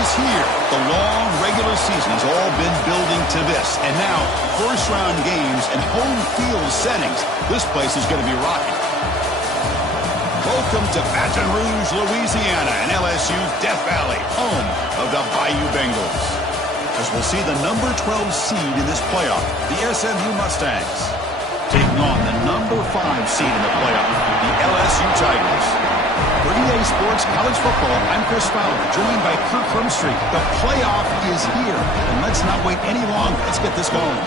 is here. The long regular season has all been building to this. And now, first-round games and home field settings. This place is going to be rocking. Welcome to Baton Rouge, Louisiana, and LSU's Death Valley, home of the Bayou Bengals. As we'll see the number 12 seed in this playoff, the SMU Mustangs, taking on the number 5 seed in the playoff, the LSU Tigers. For EA Sports College Football, I'm Chris Fowler, joined by Kirk Crumstreet. The playoff is here, and let's not wait any longer. Let's get this going.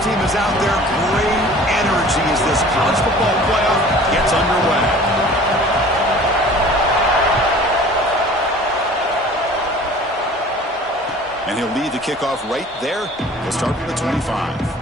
Team is out there. Great energy as this college football playoff gets underway. And he'll lead the kickoff right there. He'll start from the 25.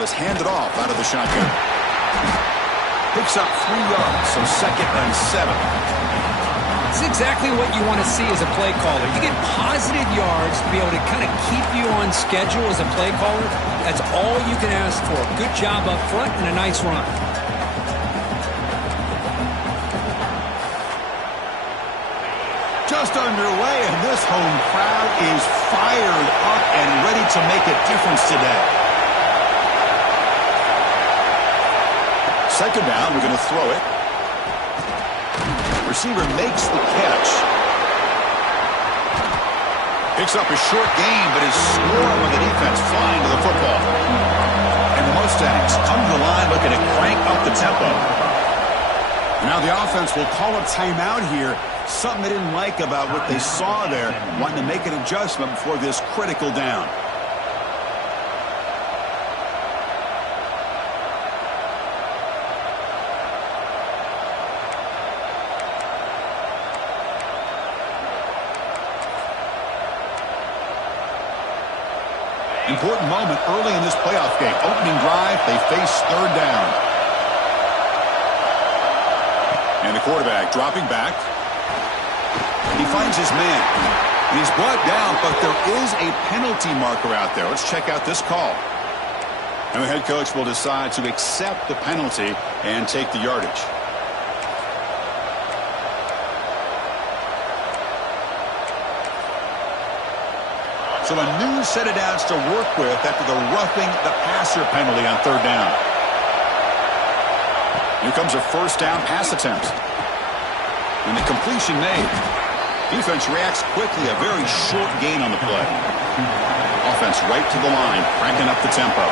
Is handed off out of the shotgun. Picks up 3 yards, so 2nd and 7. It's exactly what you want to see as a play caller. You get positive yards to be able to kind of keep you on schedule as a play caller. That's all you can ask for. Good job up front and a nice run. Just underway, and this home crowd is fired up and ready to make a difference today. Second down, we're going to throw it. Receiver makes the catch. Picks up a short gain, but is swarmed with the defense flying to the football. And the Mustangs come to the line looking to crank up the tempo. Now the offense will call a timeout here. Something they didn't like about what they saw there. Wanting to make an adjustment before this critical down. Important moment early in this playoff game. Opening drive, they face third down. And the quarterback dropping back. He finds his man. And he's brought down, but there is a penalty marker out there. Let's check out this call. And the head coach will decide to accept the penalty and take the yardage. So a new set of downs to work with after the roughing the passer penalty on third down. Here comes a first down pass attempt. And the completion made. Defense reacts quickly, a very short gain on the play. Offense right to the line, cranking up the tempo.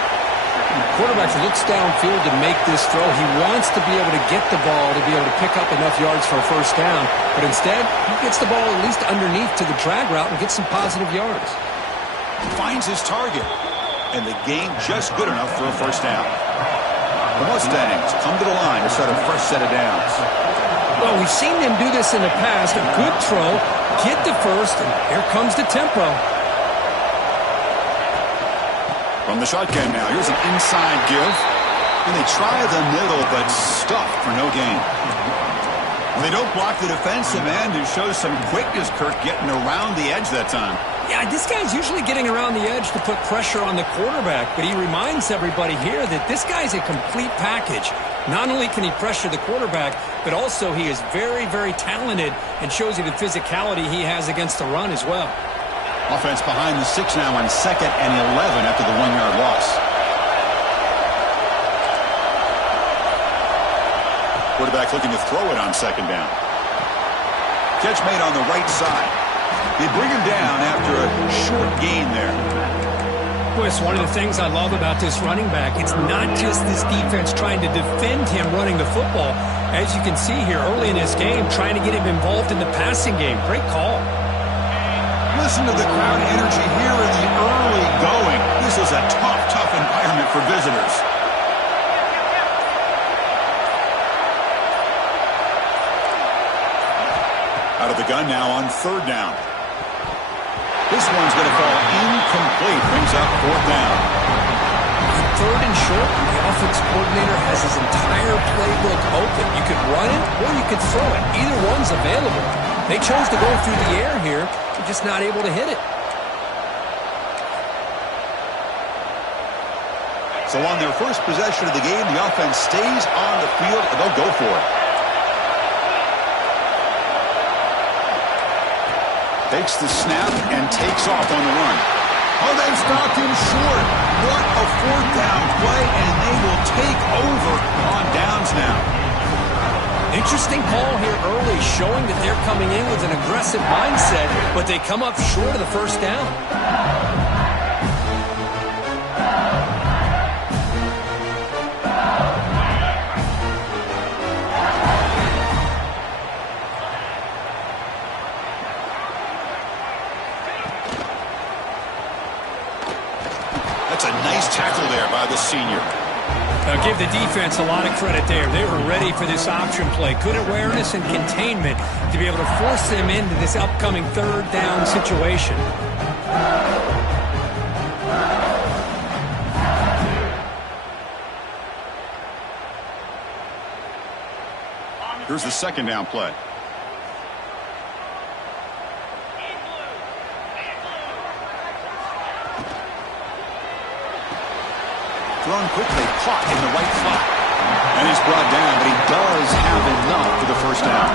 Quarterback looks downfield to make this throw. He wants to be able to get the ball to be able to pick up enough yards for a first down. But instead, he gets the ball at least underneath to the drag route and gets some positive yards. Finds his target, and the gain just good enough for a first down. The Mustangs come to the line to start a fresh set of downs. Well, we've seen them do this in the past. A good throw, get the first, and here comes the tempo. From the shotgun now, here's an inside give. And they try the middle, but stuffed for no gain. They don't block the defensive end, who shows some quickness, Kirk, getting around the edge that time. Yeah, this guy's usually getting around the edge to put pressure on the quarterback, but he reminds everybody here that this guy's a complete package. Not only can he pressure the quarterback, but also he is very, very talented and shows you the physicality he has against the run as well. Offense behind the 6 now on 2nd and 11 after the 1-yard loss. Quarterback looking to throw it on 2nd down. Catch made on the right side. They bring him down after a short gain there. Boy, it's one of the things I love about this running back. It's not just this defense trying to defend him running the football. As you can see here early in this game, trying to get him involved in the passing game. Great call. Listen to the crowd energy here in the early going. This is a tough environment for visitors. Out of the gun now on third down. This one's going to fall incomplete. Brings up fourth down. On third and short, the offense coordinator has his entire playbook open. You could run it or you could throw it. Either one's available. They chose to go through the air here. They're just not able to hit it. So on their first possession of the game, the offense stays on the field and they'll go for it. Takes the snap and takes off on the run. Oh, they stopped him short. What a fourth down play, and they will take over on downs now. Interesting call here early, showing that they're coming in with an aggressive mindset, but they come up short of the first down. That's a nice tackle there by the senior. I'll give the defense a lot of credit there. They were ready for this option play. Good awareness and containment to be able to force them into this upcoming third down situation. Here's the second down play. Thrown quickly, caught in the right spot. And he's brought down, but he does have enough for the first down.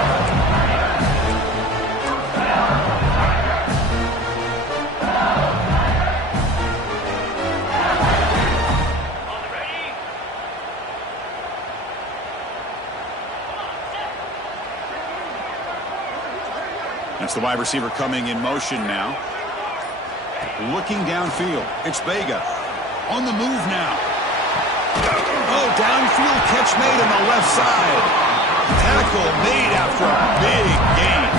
That's the wide receiver coming in motion now. Looking downfield. It's Vega. On the move now. Oh, downfield catch made on the left side. Tackle made after a big gain.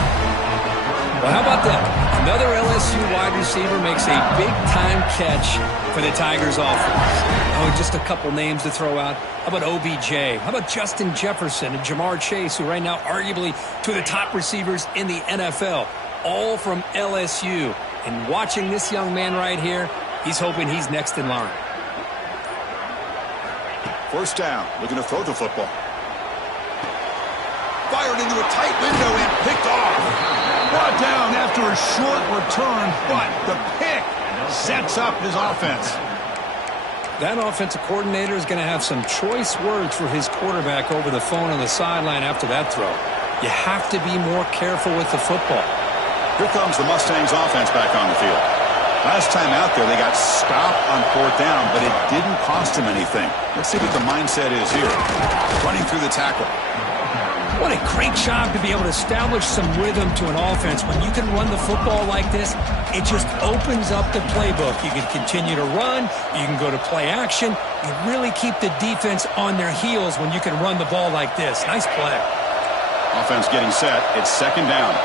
Well, how about that? Another LSU wide receiver makes a big-time catch for the Tigers offense. Oh, just a couple names to throw out. How about OBJ? How about Justin Jefferson and Jamar Chase, who right now arguably two of the top receivers in the NFL, all from LSU. And watching this young man right here, he's hoping he's next in line. First down, looking to throw the football. Fired into a tight window and picked off. Brought down after a short return, but the pick sets up his offense. That offensive coordinator is going to have some choice words for his quarterback over the phone on the sideline after that throw. You have to be more careful with the football. Here comes the Mustangs offense back on the field. Last time out there, they got stopped on fourth down, but it didn't cost them anything. Let's see what the mindset is here. Running through the tackle. What a great job to be able to establish some rhythm to an offense. When you can run the football like this, it just opens up the playbook. You can continue to run. You can go to play action. You really keep the defense on their heels when you can run the ball like this. Nice play. Offense getting set. It's second down.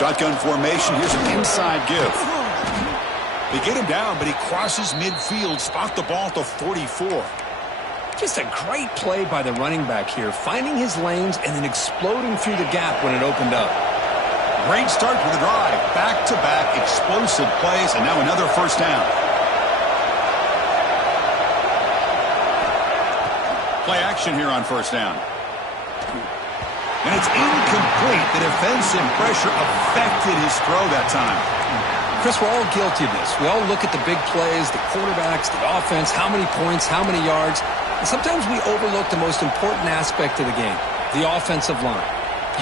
Shotgun formation. Here's an inside give. They get him down, but he crosses midfield. Spot the ball to 44. Just a great play by the running back here, finding his lanes and then exploding through the gap when it opened up. Great start to the drive. Back-to-back explosive plays, and now another first down. Play action here on first down. And it's incomplete. The defensive pressure affected his throw that time. Chris, we're all guilty of this. We all look at the big plays, the quarterbacks, the offense, how many points, how many yards. And sometimes we overlook the most important aspect of the game, the offensive line.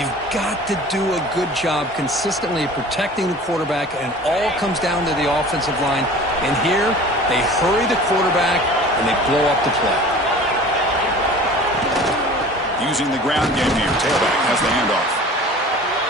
You've got to do a good job consistently protecting the quarterback, and it all comes down to the offensive line. And here, they hurry the quarterback, and they blow up the play. Using the ground game here. Tailback has the handoff.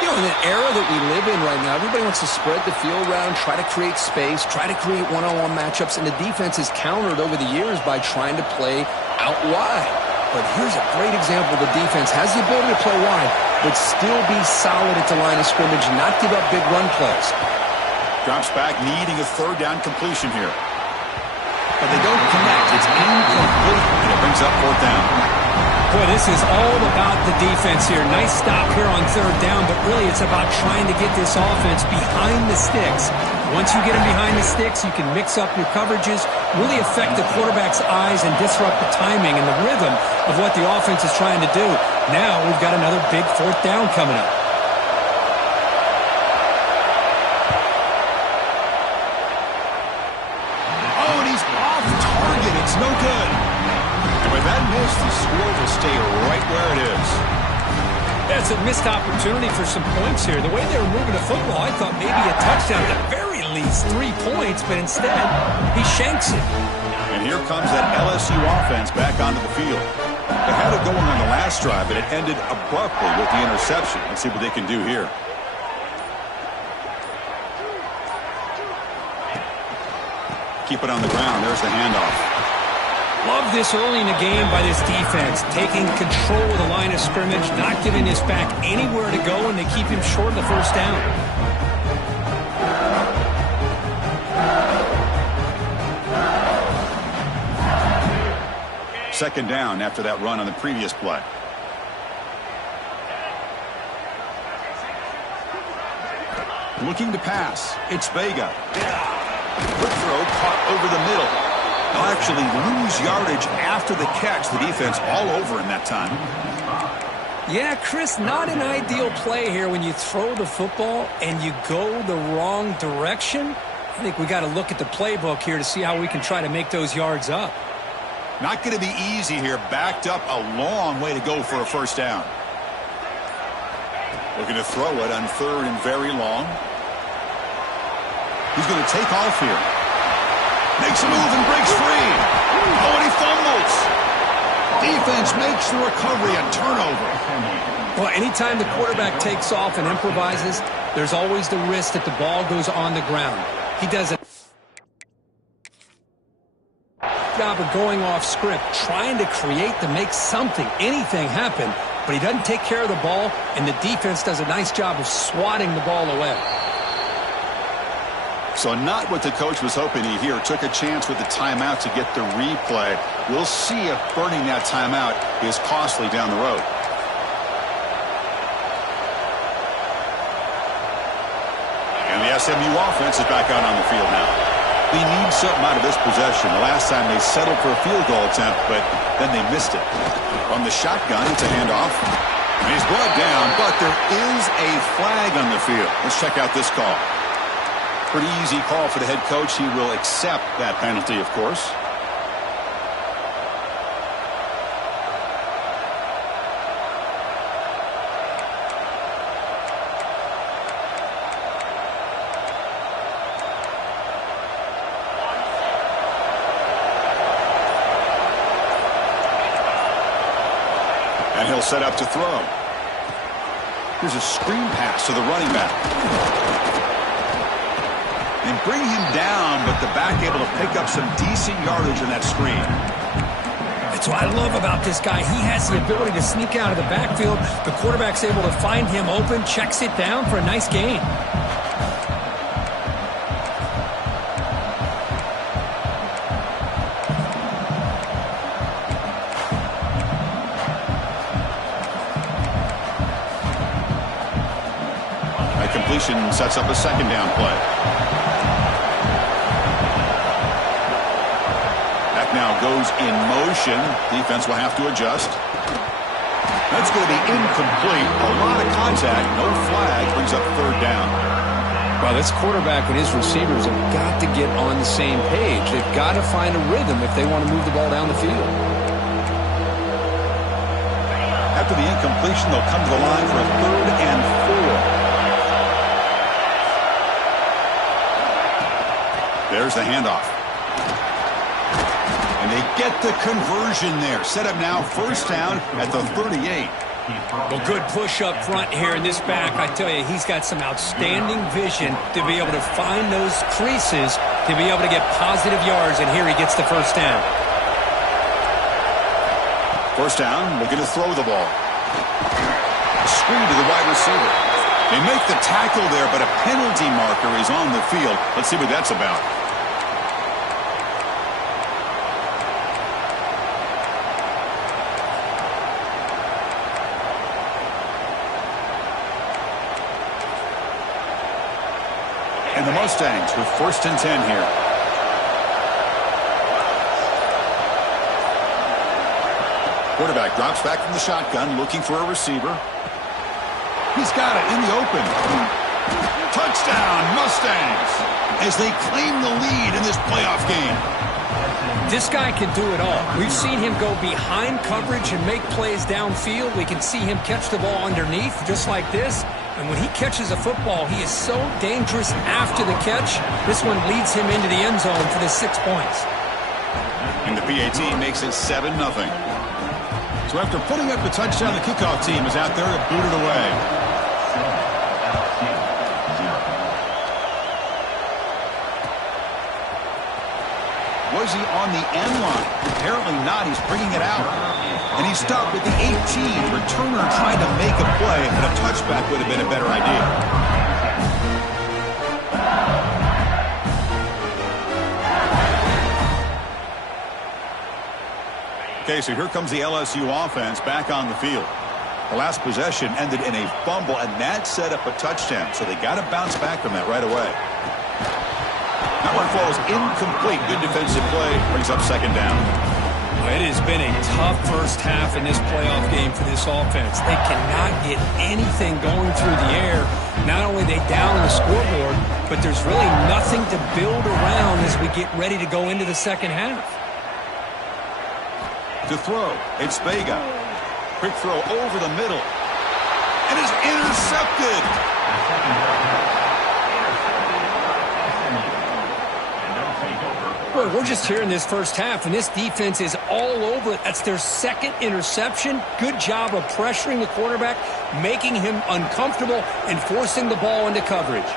You know, in the era that we live in right now, everybody wants to spread the field around, try to create space, try to create one-on-one matchups, and the defense is countered over the years by trying to play out wide. but here's a great example. The defense has the ability to play wide, but still be solid at the line of scrimmage and not give up big run plays. Drops back, needing a third down completion here. But they don't connect. It's incomplete. And it brings up fourth down. Boy, this is all about the defense here. Nice stop here on third down, but really it's about trying to get this offense behind the sticks. Once you get them behind the sticks, you can mix up your coverages, really affect the quarterback's eyes and disrupt the timing and the rhythm of what the offense is trying to do. Now we've got another big fourth down coming up. Oh, and he's off target. It's no good. And with that miss, the score will stay right where it is. That's a missed opportunity for some points here. The way they were moving the football, I thought maybe a touchdown, at the very least 3 points, but instead he shanks it. And here comes that LSU offense back onto the field. They had it going on the last drive, but it ended abruptly with the interception. Let's see what they can do here. Keep it on the ground. There's the handoff. Love this early in the game by this defense, taking control of the line of scrimmage, not giving this back anywhere to go, and they keep him short of the first down. Second down after that run on the previous play. Looking to pass. It's Vega. Quick throw caught over the middle. They'll actually lose yardage after the catch. The defense all over in that time. Yeah, Chris, not an ideal play here when you throw the football and you go the wrong direction. I think we got to look at the playbook here to see how we can try to make those yards up. Not going to be easy here. Backed up a long way to go for a first down. Looking to throw it on third and very long. He's going to take off here. Makes a move and breaks free. Oh, and he fumbles. Defense makes the recovery a turnover. Well, anytime the quarterback takes off and improvises, there's always the risk that the ball goes on the ground. He does a job of going off script, trying to create to make something, anything happen, but he doesn't take care of the ball, and the defense does a nice job of swatting the ball away. So not what the coach was hoping he here. Took a chance with the timeout to get the replay. We'll see if burning that timeout is costly down the road. And the SMU offense is back out on the field now. They need something out of this possession. The last time they settled for a field goal attempt, but then they missed it. From the shotgun, it's a handoff. And he's brought down, but there is a flag on the field. Let's check out this call. Pretty easy call for the head coach. He will accept that penalty, of course. And he'll set up to throw. Here's a screen pass to the running back. And bring him down, but the back able to pick up some decent yardage in that screen. That's what I love about this guy. He has the ability to sneak out of the backfield. The quarterback's able to find him open, checks it down for a nice gain. That completion sets up a second down play. Now goes in motion. Defense will have to adjust. That's going to be incomplete. A lot of contact. No flag. Brings up third down. Well, this quarterback and his receivers have got to get on the same page. They've got to find a rhythm if they want to move the ball down the field. After the incompletion, they'll come to the line for a 3rd and 4. There's the handoff. And they get the conversion there. Set up now, first down at the 38. Well, good push up front here in this back. I tell you, he's got some outstanding vision to be able to find those creases, to be able to get positive yards, and here he gets the first down. First down, looking to throw the ball. Screen to the wide receiver. They make the tackle there, but a penalty marker is on the field. Let's see what that's about. And the Mustangs with 1st and 10 here. Quarterback drops back from the shotgun, looking for a receiver. He's got it in the open. Touchdown, Mustangs, as they claim the lead in this playoff game. This guy can do it all. We've seen him go behind coverage and make plays downfield. We can see him catch the ball underneath, just like this. And when he catches a football, he is so dangerous after the catch. This one leads him into the end zone for the 6 points. And the PAT makes it 7-0. So after putting up the touchdown, the kickoff team is out there to boot it away. Was he on the end line? Apparently not. He's bringing it out. And he stopped at the 18. Returner trying to make a play, and a touchback would have been a better idea. Okay, so here comes the LSU offense back on the field. The last possession ended in a fumble, and that set up a touchdown. So they got to bounce back from that right away. That one falls incomplete. Good defensive play. Brings up 2nd down. It has been a tough first half in this playoff game for this offense. They cannot get anything going through the air. Not only are they down the scoreboard, but there's really nothing to build around as we get ready to go into the second half. To throw, it's Vega. Quick throw over the middle. And is intercepted. Boy, we're just here in this first half, and this defense is all over it. That's their 2nd interception. Good job of pressuring the quarterback, making him uncomfortable, and forcing the ball into coverage.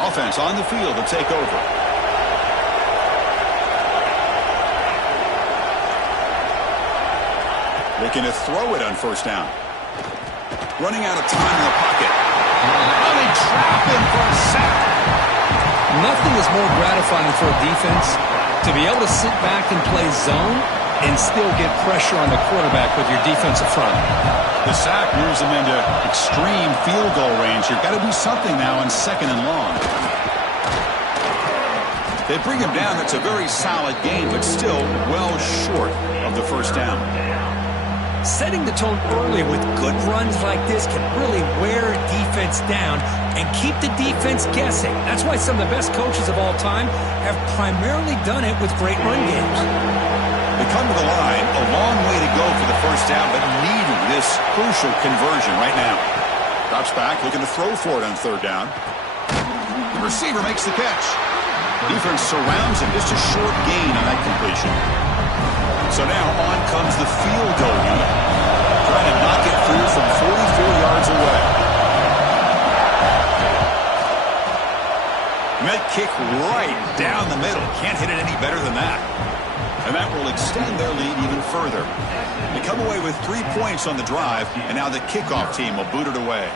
Offense on the field to take over. Looking to throw it on 1st down. Running out of time in the pocket. Oh, they trap him for a sack. Nothing is more gratifying for a defense to be able to sit back and play zone and still get pressure on the quarterback with your defensive front. The sack moves them into extreme field goal range. You've got to do something now on 2nd and long. They bring him down. That's a very solid game, but still well short of the 1st down. Setting the tone early with good runs like this can really wear a defense down and keep the defense guessing. That's why some of the best coaches of all time have primarily done it with great run games. They come to the line, a long way to go for the 1st down, but needing this crucial conversion right now. Drops back, looking to throw for it on 3rd down. The receiver makes the catch. Defense surrounds him, just a short gain on that completion. So now on comes the field goal unit, trying to knock it through from 44 yards away. And that kick right down the middle. Can't hit it any better than that. And that will extend their lead even further. They come away with 3 points on the drive, and now the kickoff team will boot it away.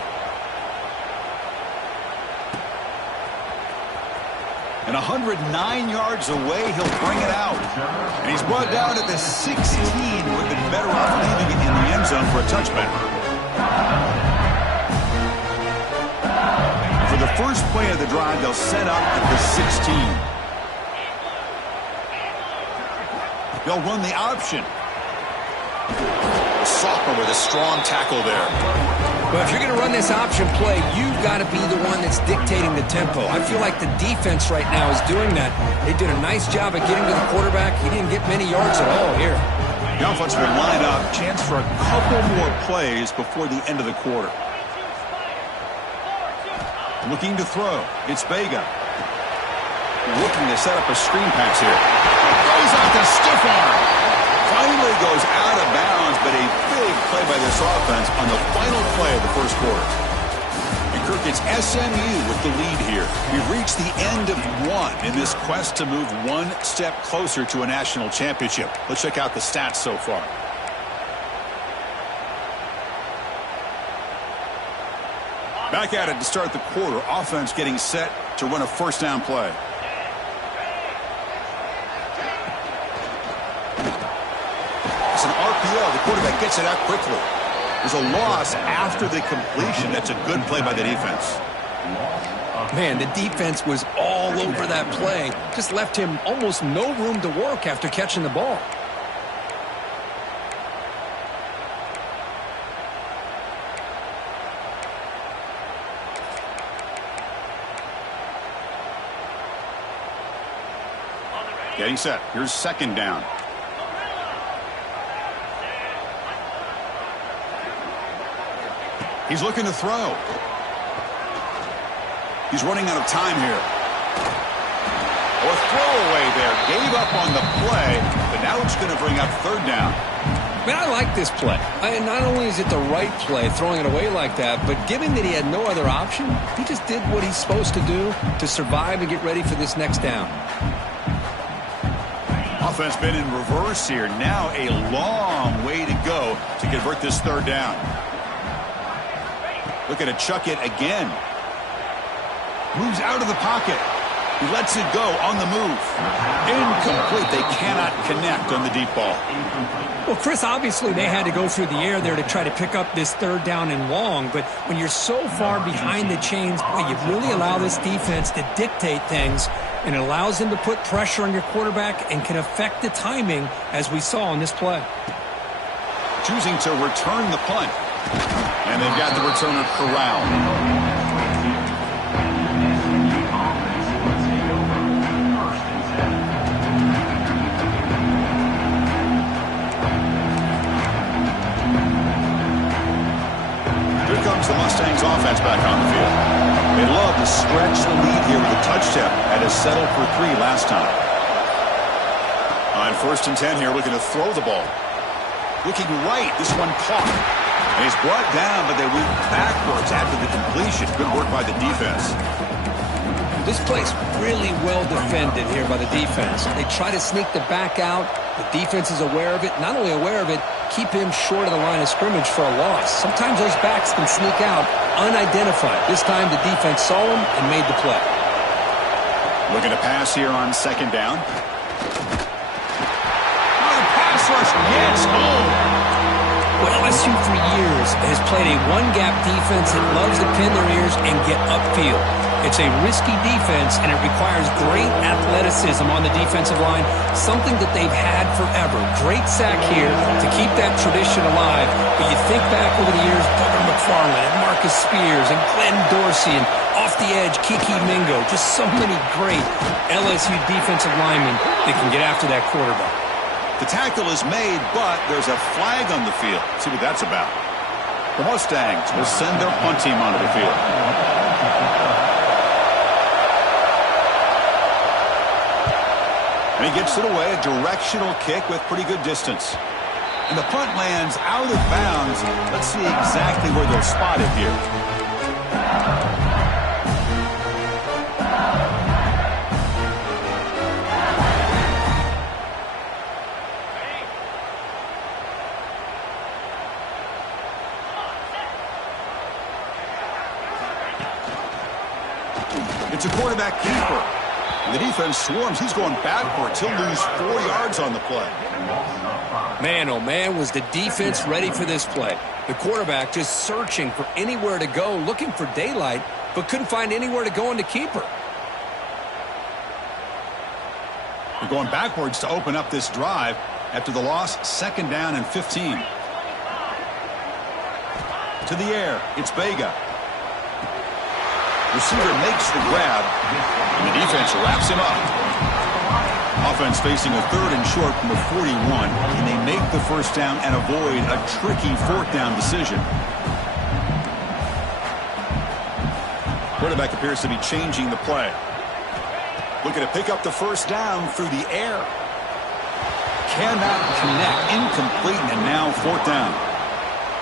And 109 yards away, he'll bring it out. And he's brought down at the 16. Would have been better off leaving it in the end zone for a touchback. And for the first play of the drive, they'll set up at the 16. They'll run the option. Sophomore with a strong tackle there. Well, if you're going to run this option play, you've got to be the one that's dictating the tempo. I feel like the defense right now is doing that. They did a nice job of getting to the quarterback. He didn't get many yards at all here. The offense will line up. Chance for a couple more plays before the end of the quarter. Looking to throw. It's Vega. Looking to set up a screen pass here. Goes out to stiff arm. Finally goes out of bounds, but a big play by this offense on the final play of the first quarter. And Kirk, it's SMU with the lead here. We've reached the end of one in this quest to move one step closer to a national championship. Let's check out the stats so far. Back at it to start the quarter. Offense getting set to run a first down play. It's an RPO. The quarterback gets it out quickly. There's a loss after the completion. That's a good play by the defense. Man, the defense was all over that play. Just left him almost no room to work after catching the ball. Getting set. Here's second down. He's looking to throw. He's running out of time here. A throwaway there. Gave up on the play, but now it's going to bring up third down. Man, I like this play. Not only is it the right play, throwing it away like that, but given that he had no other option, he just did what he's supposed to do to survive and get ready for this next down. Offense been in reverse here. Now a long way to go to convert this third down. Looking to chuck it again. Moves out of the pocket. He lets it go on the move. Incomplete. They cannot connect on the deep ball. Well, Chris, obviously they had to go through the air there to try to pick up this third down and long, but when you're so far behind the chains, boy, you really allow this defense to dictate things, and it allows them to put pressure on your quarterback and can affect the timing, as we saw on this play. Choosing to return the punt. And they've got the returner corralled. The Mustangs offense back on the field. They love to stretch the lead here with a touchdown and has settled for 3 last time. On 1st and 10 here, looking to throw the ball. Looking right, this one caught. And he's brought down, but they went backwards after the completion. Good work by the defense. This play's really well defended here by the defense. They try to sneak the back out. The defense is aware of it. Not only aware of it, keep him short of the line of scrimmage for a loss. Sometimes those backs can sneak out unidentified. This time the defense saw him and made the play. Looking to pass here on second down. Oh, the pass rush gets home. Well, LSU for years has played a one-gap defense that loves to pin their ears and get upfield. It's a risky defense, and it requires great athleticism on the defensive line, something that they've had forever. Great sack here to keep that tradition alive. But you think back over the years, Booger McFarland and Marcus Spears and Glenn Dorsey and off the edge, Kiki Mingo. Just so many great LSU defensive linemen that can get after that quarterback. The tackle is made, but there's a flag on the field. See what that's about. The Mustangs will send their punt team onto the field. And he gets it away, a directional kick with pretty good distance. And the punt lands out of bounds. Let's see exactly where they'll spot it here. It's a quarterback keeper. The defense swarms. He's going backwards. He'll lose 4 yards on the play. Man, oh man, was the defense ready for this play. The quarterback just searching for anywhere to go, looking for daylight, but couldn't find anywhere to go in the keeper. They're going backwards to open up this drive after the loss. 2nd down and 15. To the air. It's Vega. Receiver makes the grab, and the defense wraps him up. Offense facing a 3rd and short from the 41, and they make the first down and avoid a tricky 4th down decision. Quarterback appears to be changing the play. Looking to pick up the first down through the air. Cannot connect. Incomplete, and now 4th down.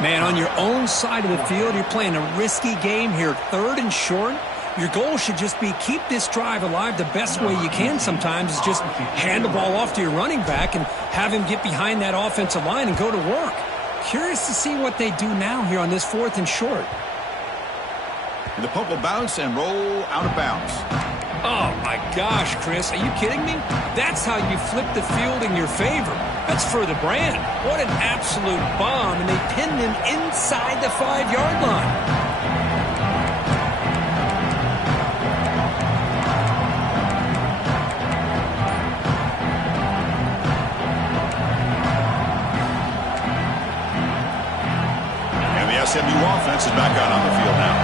Man, on your own side of the field, you're playing a risky game here. 3rd and short. Your goal should just be keep this drive alive the best way you can sometimes is just hand the ball off to your running back and have him get behind that offensive line and go to work. Curious to see what they do now here on this 4th and short. And the punt will bounce and roll out of bounds. Oh, my gosh, Chris. Are you kidding me? That's how you flip the field in your favor. That's for the brand. What an absolute bomb, and they pinned him inside the 5-yard line. SMU offense is back out on the field now.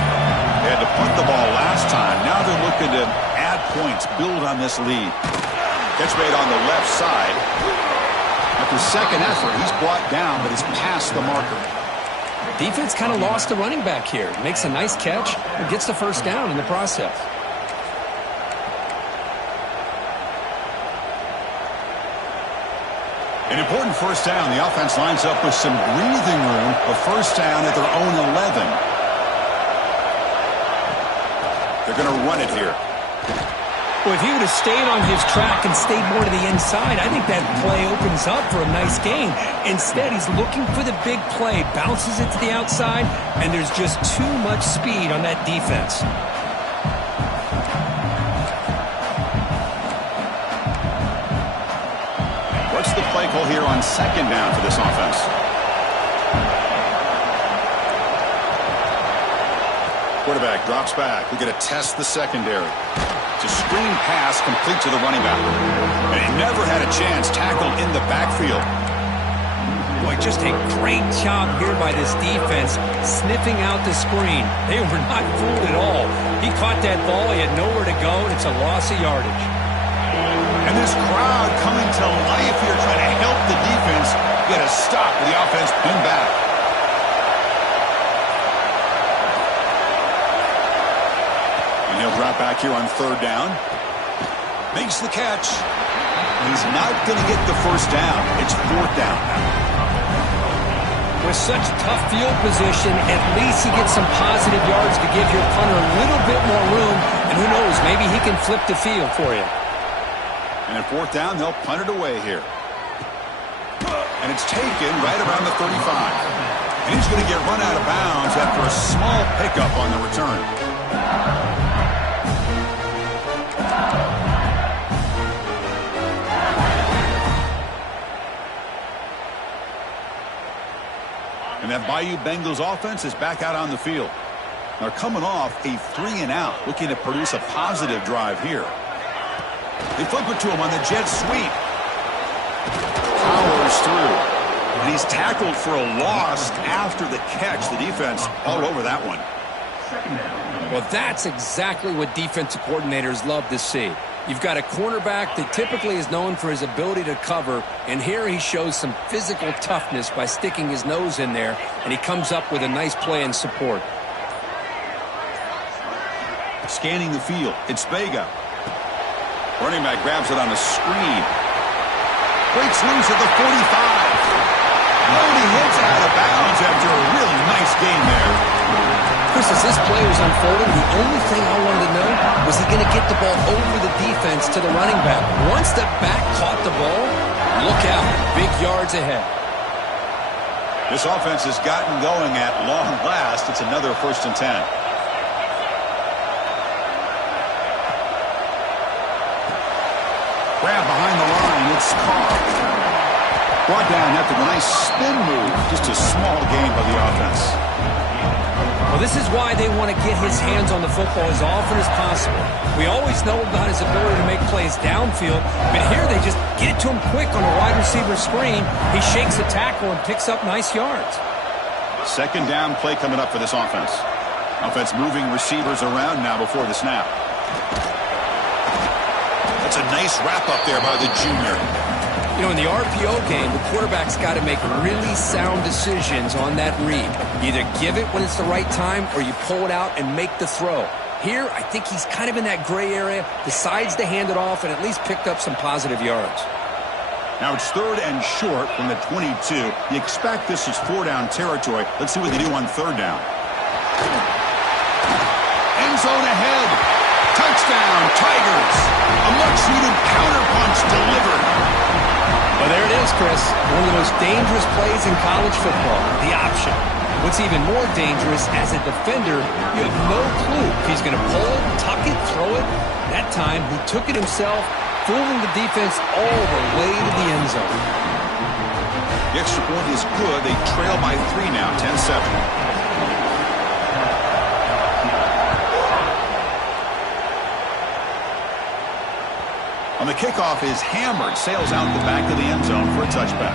They had to punt the ball last time. Now they're looking to add points, build on this lead. Catch made on the left side. After second effort, he's brought down, but he's past the marker. Defense kind of lost the running back here. Makes a nice catch and gets the first down in the process. An important first down. The offense lines up with some breathing room. A first down at their own 11. They're going to run it here. Well, if he would have stayed on his track and stayed more to the inside, I think that play opens up for a nice gain. Instead, he's looking for the big play, bounces it to the outside, and there's just too much speed on that defense. What's the play call here on second down for this offense? Quarterback drops back. We're going to test the secondary. It's a screen pass complete to the running back. And he never had a chance tackled in the backfield. Boy, just a great job here by this defense, sniffing out the screen. They were not fooled at all. He caught that ball. He had nowhere to go, and it's a loss of yardage. And this crowd coming to life here trying to help the defense get a stop with the offense pinned back. And he'll drop back here on third down. Makes the catch. He's not going to get the first down. It's fourth down now. With such tough field position, at least he gets some positive yards to give your punter a little bit more room. And who knows, maybe he can flip the field for you. And at fourth down, they'll punt it away here. And it's taken right around the 35. And he's going to get run out of bounds after a small pickup on the return. And that Bayou Bengals offense is back out on the field. They're coming off a 3-and-out, looking to produce a positive drive here. They flip it to him on the jet sweep. Powers through. And he's tackled for a loss after the catch. The defense all over that one. Well, that's exactly what defensive coordinators love to see. You've got a cornerback that typically is known for his ability to cover, and here he shows some physical toughness by sticking his nose in there, and he comes up with a nice play in support. Scanning the field, it's Vega. Running back grabs it on a screen. Breaks loose at the 45. Nobody hits out of bounds after a really nice game there. Chris, as this play was unfolding, the only thing I wanted to know was he going to get the ball over the defense to the running back. Once the back caught the ball, look out. Big yards ahead. This offense has gotten going at long last. It's another 1st and 10. Grab behind the line, it's Carr. Brought down after the nice spin move. Just a small gain by the offense. Well, this is why they want to get his hands on the football as often as possible. We always know about his ability to make plays downfield, but here they just get it to him quick on a wide receiver screen. He shakes the tackle and picks up nice yards. Second down play coming up for this offense. Offense moving receivers around now before the snap. That's a nice wrap-up there by the junior. You know, in the RPO game, the quarterback's got to make really sound decisions on that read. Either give it when it's the right time or you pull it out and make the throw. Here, I think he's kind of in that gray area, decides to hand it off and at least picked up some positive yards. Now it's 3rd and short from the 22. You expect this is 4-down territory. Let's see what they do on 3rd down. End zone ahead. Touchdown, Tigers. A much-needed counterpunch delivered. Well, there it is, Chris. One of the most dangerous plays in college football. The option. What's even more dangerous, as a defender, you have no clue if he's going to pull it, tuck it, throw it. That time, he took it himself, fooling the defense all the way to the end zone. The extra point is good. They trail by 3 now, 10-7. On the kickoff is hammered, sails out the back of the end zone for a touchback.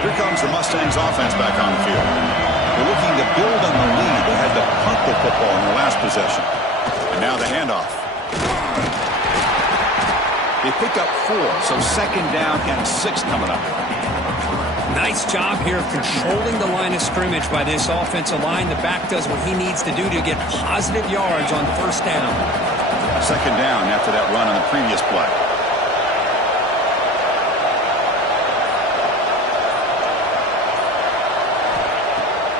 Here comes the Mustangs offense back on the field. They're looking to build on the lead. They had to punt the football in their last possession. And now the handoff. They pick up 4, so second down and 6 coming up. Nice job here of controlling the line of scrimmage by this offensive line. The back does what he needs to do to get positive yards on first down. Second down after that run on the previous play.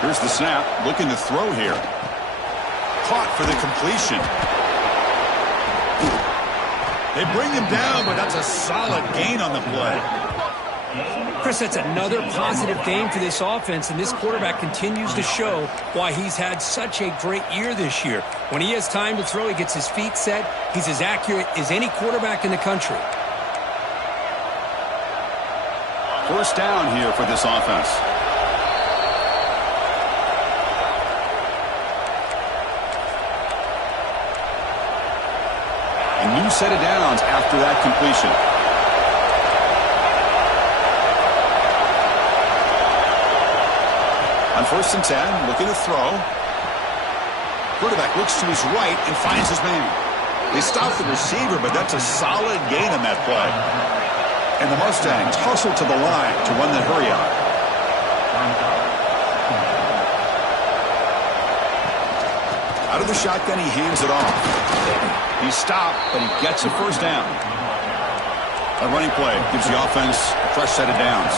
Here's the snap, looking to throw here. Caught for the completion. They bring him down, but that's a solid gain on the play. Chris, that's another positive game for this offense, and this quarterback continues to show why he's had such a great year this year. When he has time to throw, he gets his feet set. He's as accurate as any quarterback in the country. First down here for this offense. A new set of downs after that completion. On first and 10, looking to throw. Quarterback looks to his right and finds his man. They stop the receiver, but that's a solid gain on that play. And the Mustangs hustle to the line to run the hurry out. Out of the shotgun, he hands it off. He's stopped, but he gets a first down. A running play gives the offense a fresh set of downs.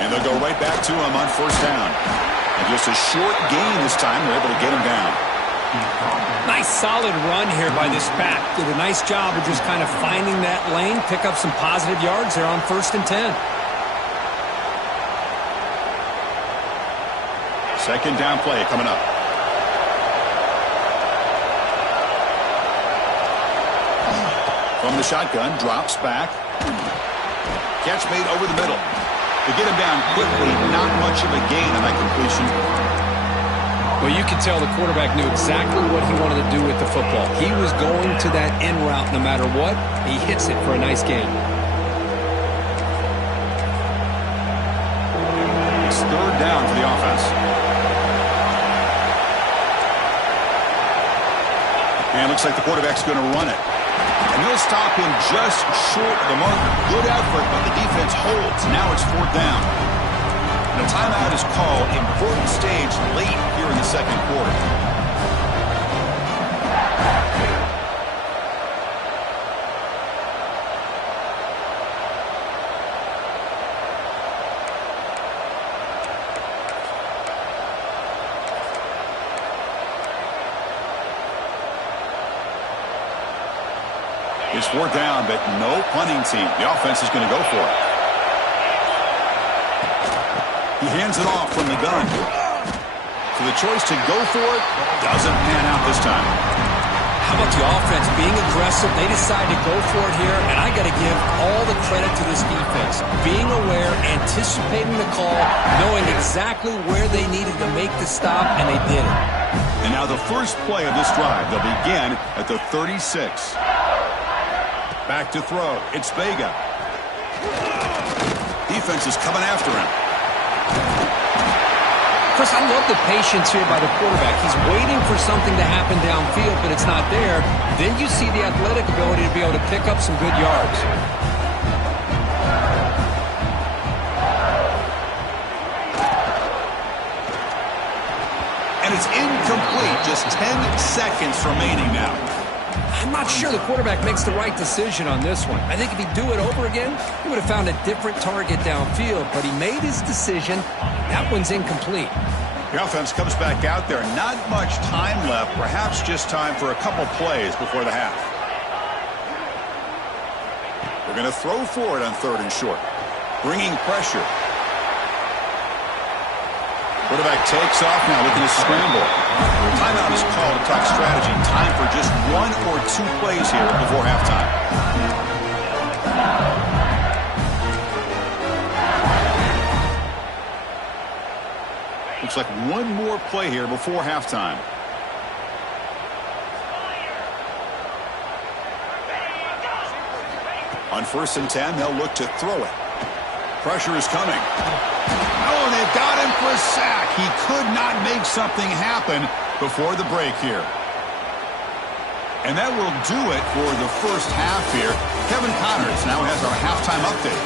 And they'll go right back to him on first down. And just a short gain this time, they're able to get him down. Nice solid run here by this back. Did a nice job of just kind of finding that lane, pick up some positive yards there on first and 10. Second down play coming up. From the shotgun, drops back. Catch made over the middle. They get him down quickly, not much of a gain on that completion. Well, you could tell the quarterback knew exactly what he wanted to do with the football. He was going to that end route no matter what. He hits it for a nice gain. It's third down for the offense. And looks like the quarterback's going to run it. And he'll stop him just short of the marker. Good effort, but the defense holds. Now it's fourth down. And a timeout is called. Important stage late here in the second quarter. It's fourth down, but no punting team. The offense is going to go for it. He hands it off from the gun. So the choice to go for it doesn't pan out this time. How about the offense being aggressive? They decide to go for it here, and I got to give all the credit to this defense. Being aware, anticipating the call, knowing exactly where they needed to make the stop, and they did it. And now the first play of this drive, they'll begin at the 36. Back to throw. It's Vega. Defense is coming after him. Chris, I love the patience here by the quarterback. He's waiting for something to happen downfield, but it's not there. Then you see the athletic ability to be able to pick up some good yards. And it's incomplete. Just 10 seconds remaining now. I'm not sure the quarterback makes the right decision on this one. I think if he'd do it over again, he would have found a different target downfield, but he made his decision. That one's incomplete. The offense comes back out there. Not much time left, perhaps just time for a couple plays before the half. We're going to throw for it on 3rd and short. Bringing pressure. Quarterback takes off now, looking to scramble. Timeout is called to talk strategy. Time for just 1 or 2 plays here before halftime. Looks like 1 more play here before halftime. On 1st and 10, they'll look to throw it. Pressure is coming. Oh, they've got him for a sack. He could not make something happen before the break here. And that will do it for the first half here. Kevin Connors now has our halftime update.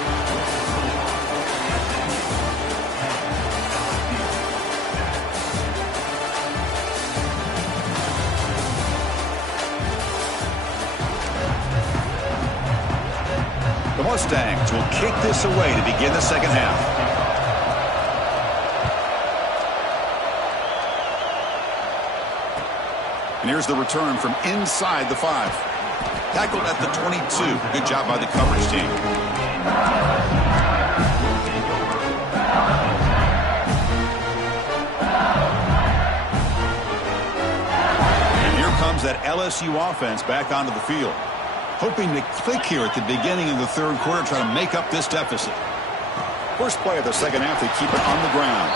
The Mustangs will kick this away to begin the second half. And here's the return from inside the 5. Tackled at the 22. Good job by the coverage team. And here comes that LSU offense back onto the field. Hoping to click here at the beginning of the 3rd quarter, try to make up this deficit. First play of the second half, they keep it on the ground.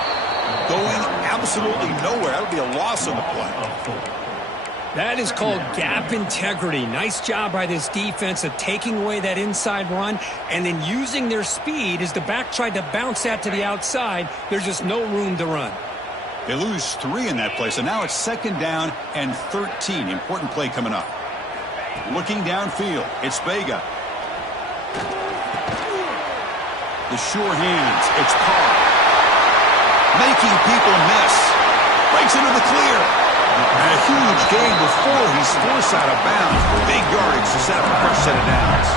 Going absolutely nowhere. That would be a loss on the play. That is called gap integrity. Nice job by this defense of taking away that inside run and then using their speed as the back tried to bounce that to the outside. There's just no room to run. They lose 3 in that play, so now it's 2nd down and 13. Important play coming up. Looking downfield, it's Vega. The sure hands, it's Carr. Making people miss. Breaks into the clear. And a huge gain before he's forced out of bounds. Big yardage to set up the first set of downs.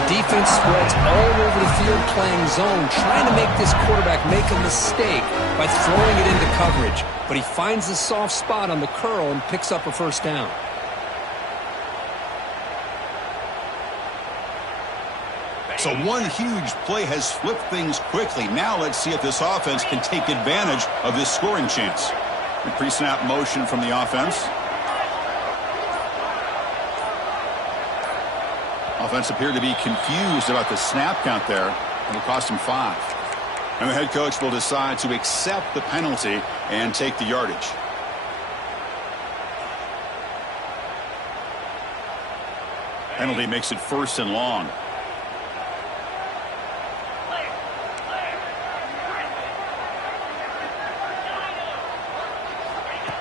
The defense spreads all over the field playing zone, trying to make this quarterback make a mistake by throwing it into coverage. But he finds the soft spot on the curl and picks up a first down. So one huge play has flipped things quickly. Now let's see if this offense can take advantage of this scoring chance. The pre-snap motion from the offense. Offense appeared to be confused about the snap count there. It'll cost him 5. And the head coach will decide to accept the penalty and take the yardage. Penalty makes it 1st and long.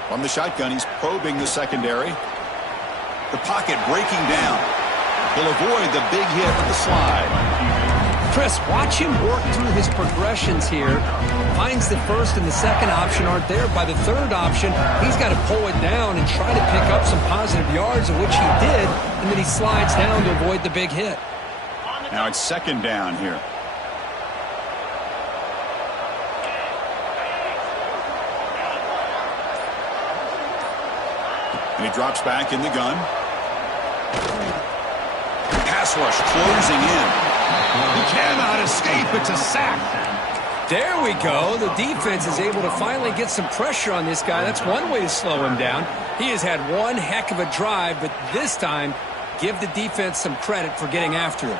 From the shotgun, he's probing the secondary. The pocket breaking down. He'll avoid the big hit with the slide. Chris, watch him work through his progressions here. Finds the first and the second option aren't there. By the 3rd option, he's got to pull it down and try to pick up some positive yards, of which he did, and then he slides down to avoid the big hit. Now it's 2nd down here. And he drops back in the gun. Pass rush closing in. He cannot escape. It's a sack. There we go. The defense is able to finally get some pressure on this guy. That's one way to slow him down. He has had one heck of a drive, but this time, give the defense some credit for getting after him.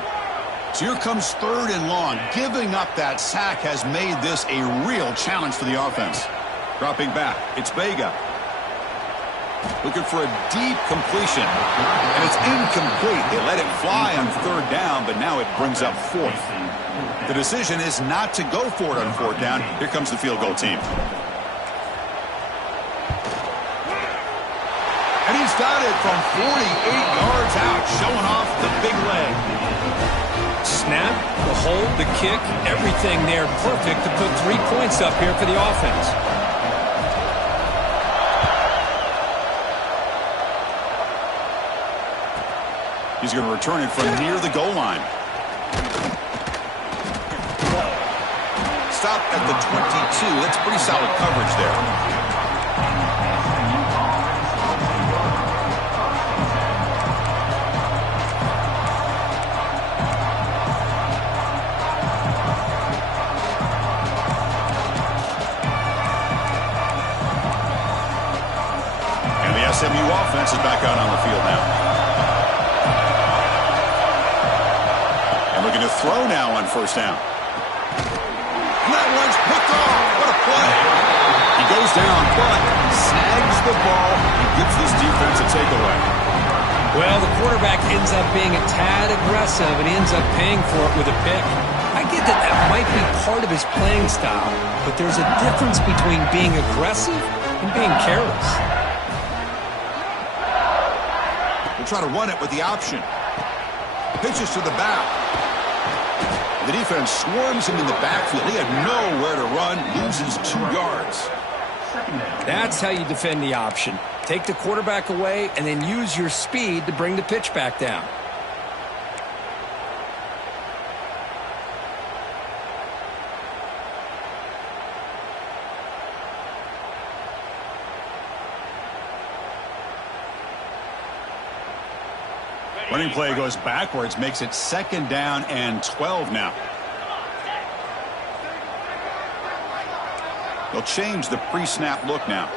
So here comes 3rd and long. Giving up that sack has made this a real challenge for the offense. Dropping back, it's Vega. Looking for a deep completion. And it's incomplete. They let it fly on 3rd down, but now it brings up 4th. The decision is not to go for it on 4th down. Here comes the field goal team. And he's got it from 48 yards out, showing off the big leg. Snap, the hold, the kick, everything there perfect to put 3 points up here for the offense. He's going to return it from near the goal line. Stop at the 22. That's pretty solid coverage there. SMU offense is back out on the field now. And looking to throw now on first down. And that one's picked off. What a play. He goes down, but snags the ball and gives this defense a takeaway. Well, the quarterback ends up being a tad aggressive, and he ends up paying for it with a pick. I get that that might be part of his playing style, but there's a difference between being aggressive and being careless. Try to run it with the option. Pitches to the back. The defense swarms him in the backfield. He had nowhere to run, loses 2 yards. That's how you defend the option. Take the quarterback away and then use your speed to bring the pitch back down. Running play goes backwards, makes it 2nd down and 12 now. They'll change the pre-snap look now.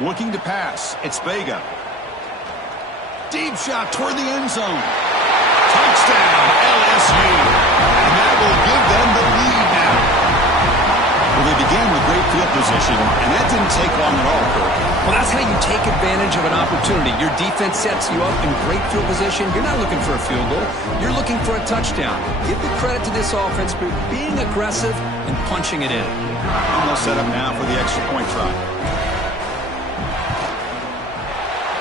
Looking to pass. It's Vega. Deep shot toward the end zone. Touchdown, LSU. And that will give them the lead now. Well, they began with great field position, and that didn't take long at all, Kurt. Well, that's how you take advantage of an opportunity. Your defense sets you up in great field position. You're not looking for a field goal. You're looking for a touchdown. Give the credit to this offense for being aggressive and punching it in. Almost set up now for the extra point try.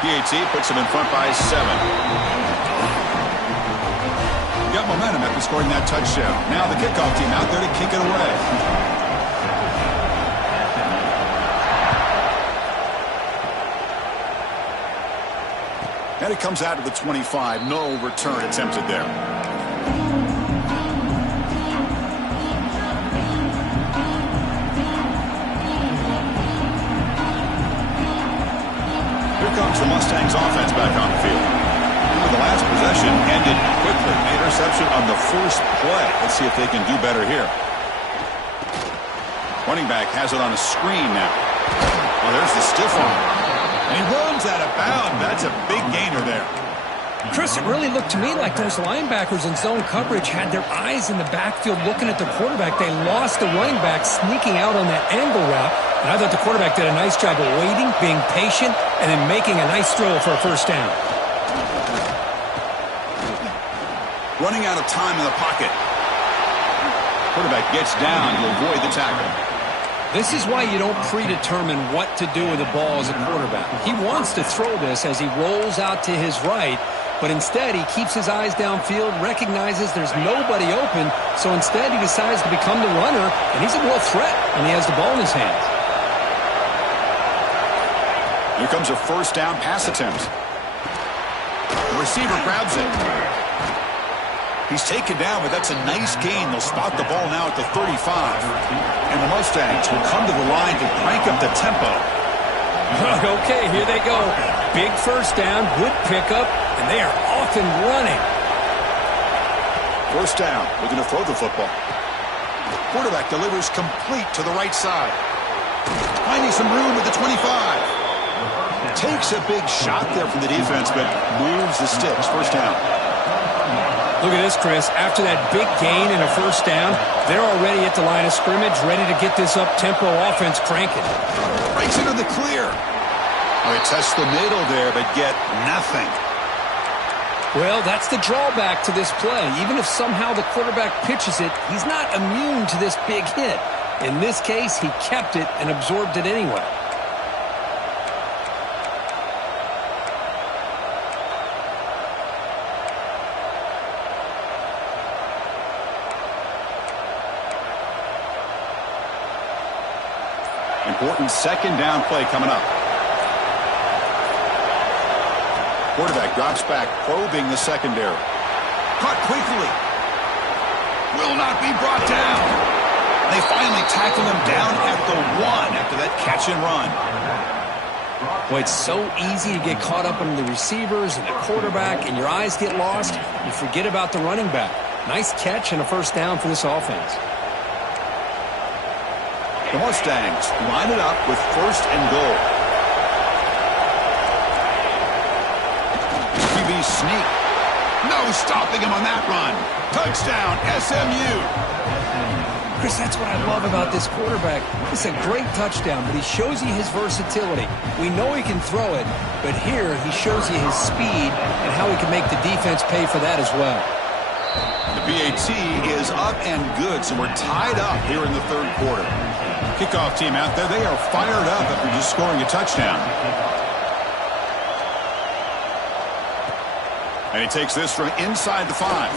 PAT puts him in front by 7. Got momentum after scoring that touchdown. Now the kickoff team out there to kick it away. And it comes out to the 25. No return attempted there. Here comes the Mustangs offense back on the field. The last possession ended quickly. Interception on the first play. Let's see if they can do better here. Running back has it on a screen now. Oh, there's the stiff arm. And he runs out of bounds. That's a big gainer there. Chris, it really looked to me like those linebackers in zone coverage had their eyes in the backfield looking at the quarterback. They lost the running back sneaking out on that angle route. And I thought the quarterback did a nice job of waiting, being patient, and then making a nice throw for a first down. Running out of time in the pocket. Quarterback gets down to avoid the tackle. This is why you don't predetermine what to do with the ball as a quarterback. He wants to throw this as he rolls out to his right, but instead he keeps his eyes downfield, recognizes there's nobody open, so instead he decides to become the runner, and he's a real threat when he has the ball in his hands. Here comes a first down pass attempt. The receiver grabs it. He's taken down, but that's a nice gain. They'll spot the ball now at the 35. And the Mustangs will come to the line to crank up the tempo. Okay, here they go. Big first down, good pickup, and they are off and running. First down, looking to throw the football. Quarterback delivers complete to the right side. Finding some room at the 25. Takes a big shot there from the defense, but moves the sticks. First down. Look at this, Chris. After that big gain and a first down, they're already at the line of scrimmage, ready to get this up-tempo offense cranking. Breaks into the clear. Oh, they test the middle there, but get nothing. Well, that's the drawback to this play. Even if somehow the quarterback pitches it, he's not immune to this big hit. In this case, he kept it and absorbed it anyway. Important second down play coming up. quarterback drops back, probing the secondary. Caught quickly. Will not be brought down. They finally tackle him down at the 1 after that catch and run. Boy, it's so easy to get caught up in the receivers and the quarterback, and your eyes get lost. You forget about the running back. Nice catch and a first down for this offense. The Mustangs line it up with 1st and goal. QB sneak. No stopping him on that run. Touchdown, SMU. Chris, that's what I love about this quarterback. It's a great touchdown, but he shows you his versatility. We know he can throw it, but here he shows you his speed and how he can make the defense pay for that as well. The PAT is up and good, so we're tied up here in the 3rd quarter. Kickoff team out there, they are fired up after just scoring a touchdown. And he takes this from inside the 5.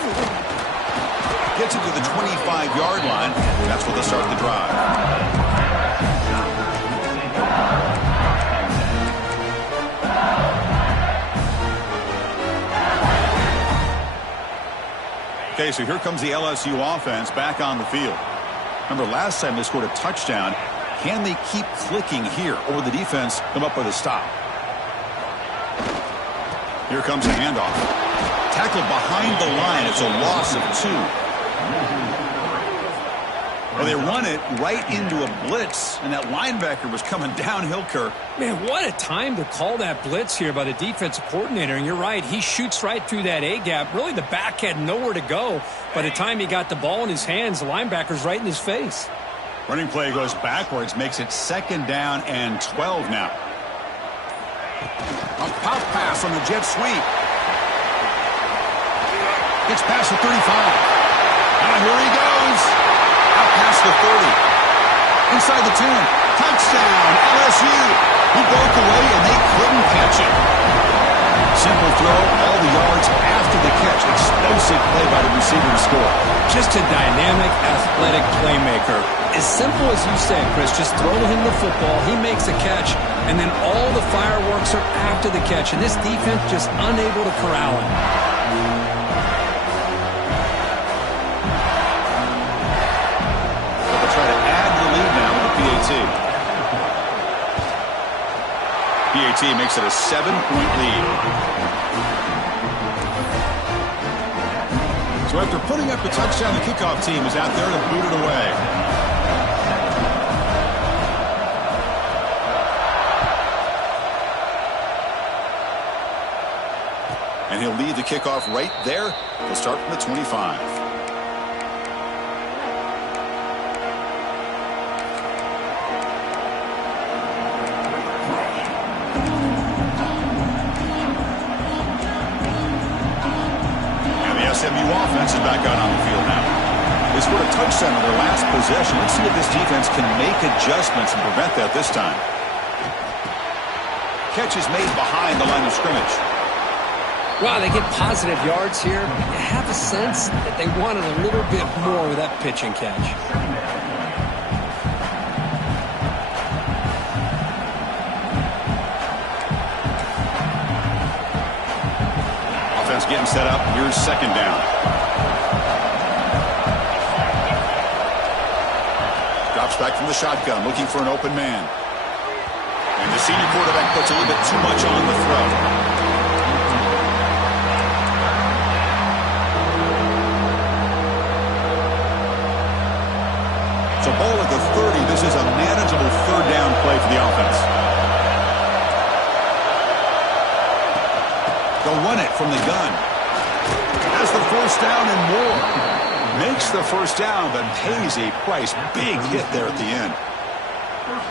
Gets it to the 25-yard line. That's where they'll start the drive. Okay, so here comes the LSU offense back on the field. Remember, last time they scored a touchdown. Can they keep clicking here, or will the defense come up with a stop? Here comes the handoff. Tackled behind the line. It's a loss of 2. Well, they run it right into a blitz, and that linebacker was coming downhill, Kirk. Man, what a time to call that blitz here by the defensive coordinator. And you're right, he shoots right through that A-gap. Really, the back had nowhere to go. By the time he got the ball in his hands, the linebacker's right in his face. Running play goes backwards, makes it 2nd down and 12 now. A pop pass on the jet sweep. Gets past the 35. And here he goes. Out past the 30. Inside the 10. Touchdown, LSU. He broke away and they couldn't catch him. Simple throw, all the yards after the catch. Explosive play by the receiver to score. Just a dynamic, athletic playmaker. As simple as you say, Chris, just throw him the football, he makes a catch, and then all the fireworks are after the catch, and this defense just unable to corral him. They'll try to add the lead now with the PAT. PAT makes it a 7-point lead. So after putting up the touchdown, the kickoff team is out there to boot it away. And he'll lead the kickoff right there. He'll start from the 25. And the SMU offense is back out on the field now. They scored a touchdown on their last possession. Let's see if this defense can make adjustments and prevent that this time. Catch is made behind the line of scrimmage. Wow, they get positive yards here. You have a sense that they wanted a little bit more with that pitch and catch. Offense getting set up. Here's 2nd down. Drops back from the shotgun, looking for an open man. And the senior quarterback puts a little bit too much on the throw. So ball at the 30. This is a manageable 3rd down play for the offense. They'll run it from the gun. Has the 1st down and more. Makes the 1st down, but pays a price. Big hit there at the end.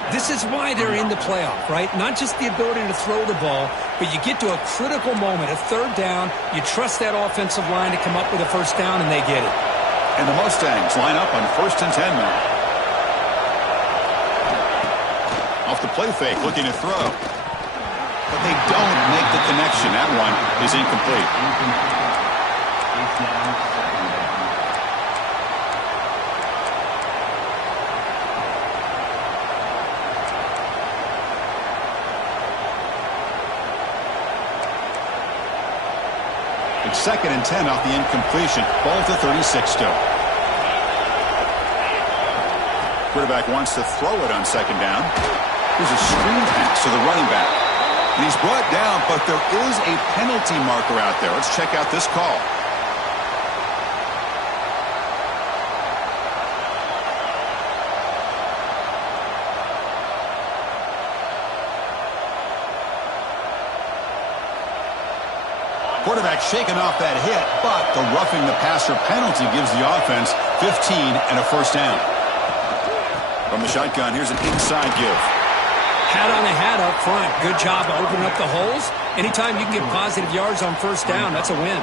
This is why they're in the playoff, right? Not just the ability to throw the ball, but you get to a critical moment, a 3rd down. You trust that offensive line to come up with a 1st down, and they get it. And the Mustangs line up on 1st and 10 now. Off the play fake, looking to throw. But they don't make the connection. That one is incomplete. It's 2nd and 10 off the incompletion. Ball at the 36 still. Quarterback wants to throw it on 2nd down. Here's a screen pass to the running back. And he's brought down, but there is a penalty marker out there. Let's check out this call. Quarterback shaking off that hit, but the roughing the passer penalty gives the offense 15 and a first down. From the shotgun, here's an inside give. Hat on a hat up front. Good job of opening up the holes. Anytime you can get positive yards on first down, that's a win.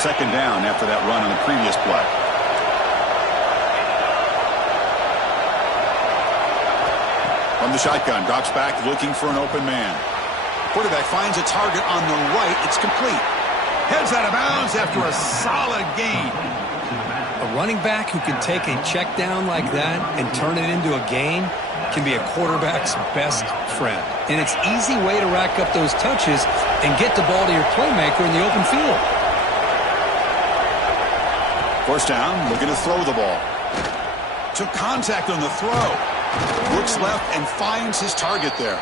Second down after that run on the previous play. From the shotgun, drops back looking for an open man. Quarterback finds a target on the right. It's complete. Heads out of bounds after a solid gain. A running back who can take a check down like that and turn it into a gain can be a quarterback's best friend. And it's an easy way to rack up those touches and get the ball to your playmaker in the open field. First down, looking to throw the ball. Took contact on the throw. Looks left and finds his target there.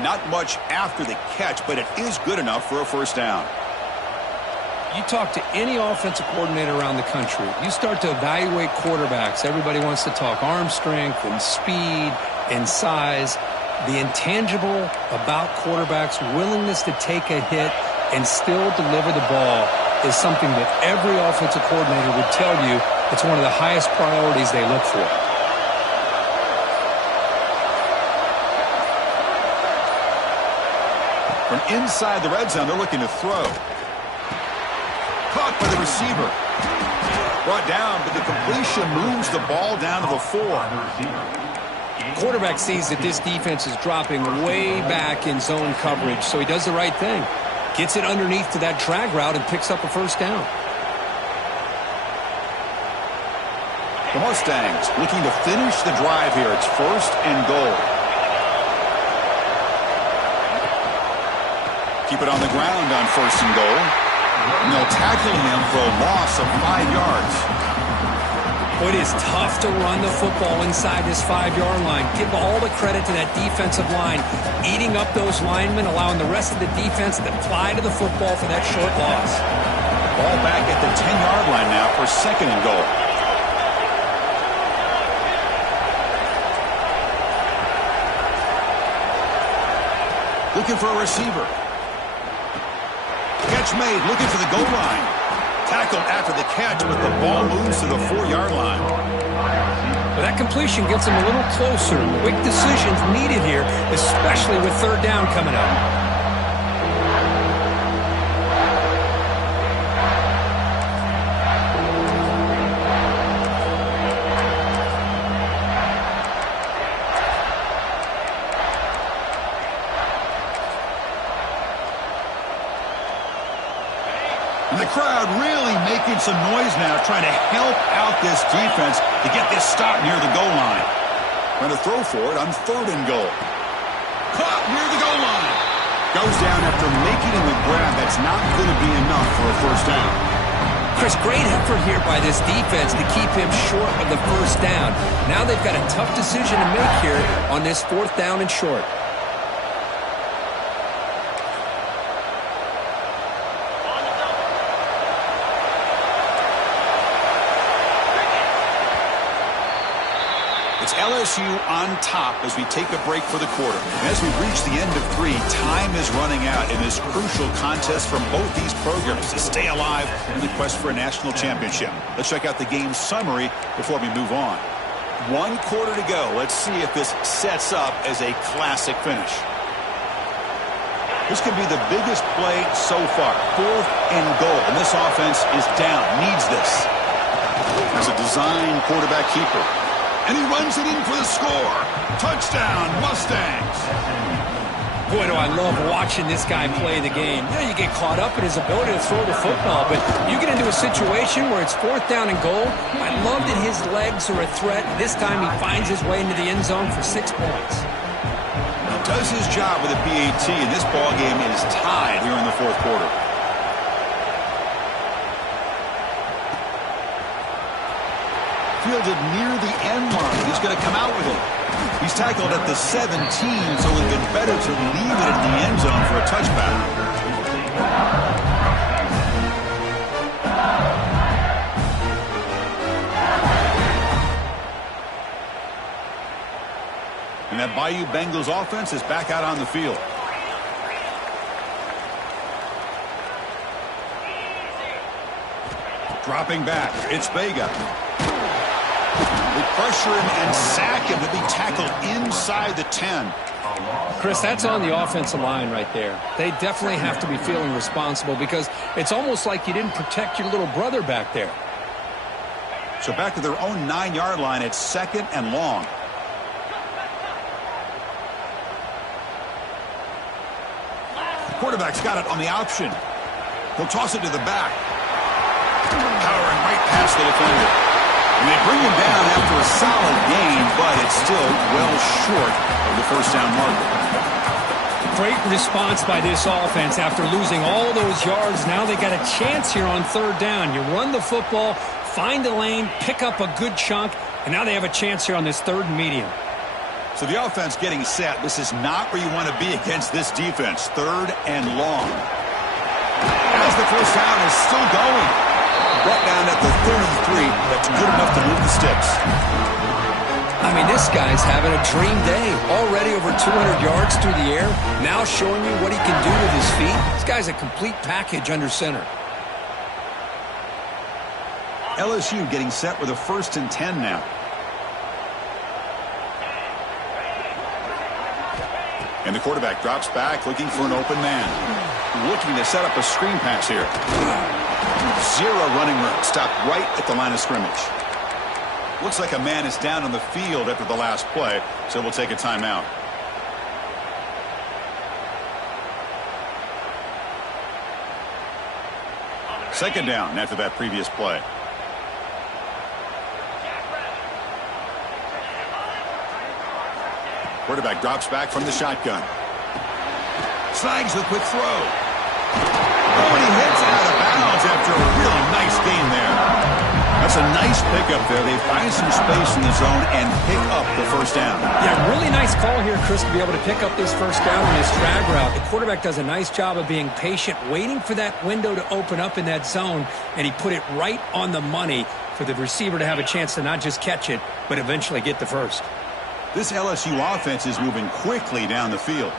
Not much after the catch, but it is good enough for a first down. You talk to any offensive coordinator around the country, you start to evaluate quarterbacks. Everybody wants to talk arm strength and speed and size. The intangible about quarterbacks' willingness to take a hit and still deliver the ball is something that every offensive coordinator would tell you it's one of the highest priorities they look for. From inside the red zone, they're looking to throw. Caught by the receiver. Brought down, but the completion moves the ball down to the 4. Quarterback sees that this defense is dropping way back in zone coverage, so he does the right thing. Gets it underneath to that drag route and picks up a first down. The Mustangs looking to finish the drive here. It's 1st and goal. Keep it on the ground on 1st and goal. And they'll tackle him for a loss of 5 yards. It is tough to run the football inside this 5-yard line. Give all the credit to that defensive line, eating up those linemen, allowing the rest of the defense to fly to the football for that short loss. Ball back at the 10-yard line now for 2nd and goal. Looking for a receiver. Catch made, looking for the goal line. Tackled after the catch, but the ball moves to the 4-yard line. But that completion gets him a little closer. Quick decisions needed here, especially with 3rd down coming up. And the crowd really making some noise now, trying to help out this defense to get this stop near the goal line. Going to throw for it on 3rd and goal. Caught near the goal line. Goes down after making the grab. That's not going to be enough for a first down. Chris, great effort here by this defense to keep him short of the first down. Now they've got a tough decision to make here on this 4th down and short. It's LSU on top as we take a break for the quarter. And as we reach the end of 3, time is running out in this crucial contest from both these programs to stay alive in the quest for a national championship. Let's check out the game summary before we move on. 1 quarter to go. Let's see if this sets up as a classic finish. This could be the biggest play so far. 4th and goal. And this offense is down. Needs this. As a design quarterback keeper. And he runs it in for the score. Touchdown, Mustangs. Boy, do I love watching this guy play the game. You know, you get caught up in his ability to throw the football, but you get into a situation where it's 4th down and goal. I love that his legs are a threat. This time he finds his way into the end zone for 6 points. He does his job with a PAT, and this ball game is tied here in the 4th quarter. Fielded near the end line. He's going to come out with it. He's tackled at the 17, so it would have been better to leave it in the end zone for a touchback. And that Bayou Bengals offense is back out on the field. Dropping back, it's Vega. They pressure him and sack him to be tackled inside the 10. Chris, that's on the offensive line right there. They definitely have to be feeling responsible because it's almost like you didn't protect your little brother back there. So back to their own 9-yard line, it's 2nd and long. Quarterback's got it on the option. He'll toss it to the back. Powering right past the defender. And they bring him down after a solid gain, but it's still well short of the 1st down marker. Great response by this offense after losing all those yards. Now they got a chance here on 3rd down. You run the football, find a lane, pick up a good chunk, and now they have a chance here on this 3rd and medium. So the offense getting set. This is not where you want to be against this defense. 3rd and long. As the 1st down is still going. Brought down at the 33. That's good enough to move the sticks. I mean, this guy's having a dream day. Already over 200 yards through the air. Now showing you what he can do with his feet. This guy's a complete package under center. LSU getting set with a 1st and 10 now. And the quarterback drops back looking for an open man. Looking to set up a screen pass here. 0 running room. Stopped right at the line of scrimmage. Looks like a man is down on the field after the last play, so we'll take a timeout. Second down after that previous play. Quarterback drops back from the shotgun. Snags the quick throw. Oh, and he hits it out of bounds after a really nice gain there. That's a nice pickup there. They find some space in the zone and pick up the 1st down. Yeah, really nice call here, Chris, to be able to pick up this 1st down on this drag route. The quarterback does a nice job of being patient, waiting for that window to open up in that zone, and he put it right on the money for the receiver to have a chance to not just catch it, but eventually get the 1st. This LSU offense is moving quickly down the field.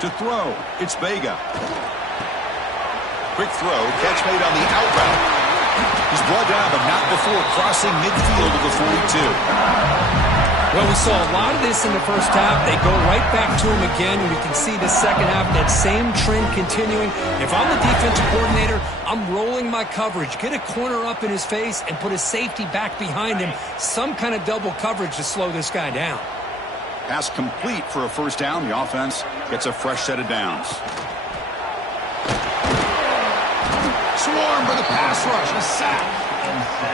To throw, it's Vega. Quick throw, catch made on the out route. He's brought down, but not before crossing midfield of the 42. Well, we saw a lot of this in the 1st half. They go right back to him again, and we can see the 2nd half, that same trend continuing. If I'm the defensive coordinator, I'm rolling my coverage. Get a corner up in his face and put a safety back behind him. Some kind of double coverage to slow this guy down. Pass complete for a 1st down. The offense gets a fresh set of downs. Swarm for the pass rush. A sack.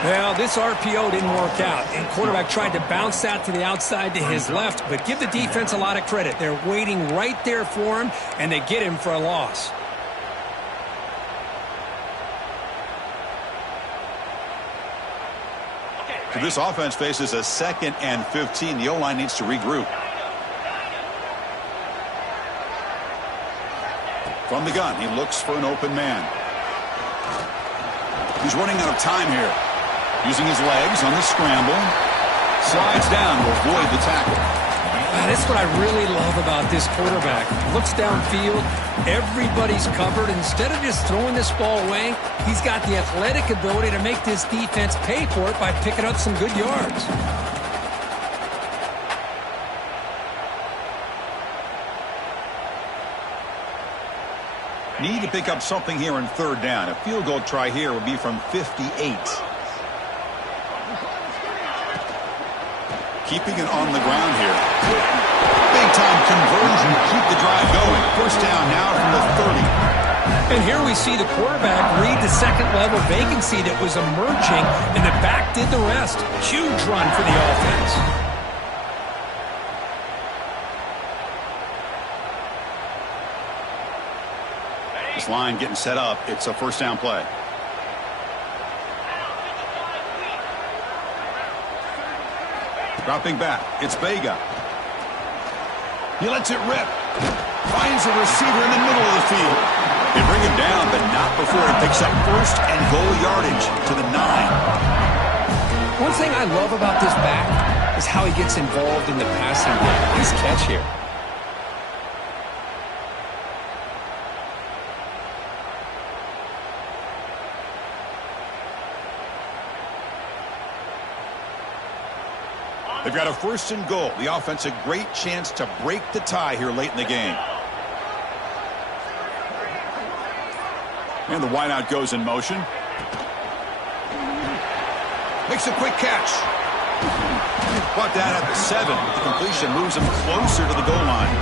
Well, this RPO didn't work out, and quarterback tried to bounce that to the outside to his left, but give the defense a lot of credit. They're waiting right there for him, and they get him for a loss. So this offense faces a 2nd and 15. The O-line needs to regroup. From the gun, he looks for an open man. He's running out of time here. Using his legs on the scramble. Slides down to avoid the tackle. That's what I really love about this quarterback. Looks downfield. Everybody's covered. Instead of just throwing this ball away, he's got the athletic ability to make this defense pay for it by picking up some good yards. Need to pick up something here in 3rd down. A field goal try here would be from 58. keeping it on the ground here. Big-time conversion to keep the drive going. First down now from the 30. And here we see the quarterback read the second-level vacancy that was emerging, and the back did the rest. Huge run for the offense. This line getting set up. It's a first down play. Dropping back. It's Vega. He lets it rip. Finds a receiver in the middle of the field. They bring him down, but not before he picks up first and goal yardage to the 9. One thing I love about this back is how he gets involved in the passing game. Nice catch here. They've got a first and goal. The offense a great chance to break the tie here late in the game. And the wideout goes in motion. Makes a quick catch. Brought down at the 7. The completion moves him closer to the goal line.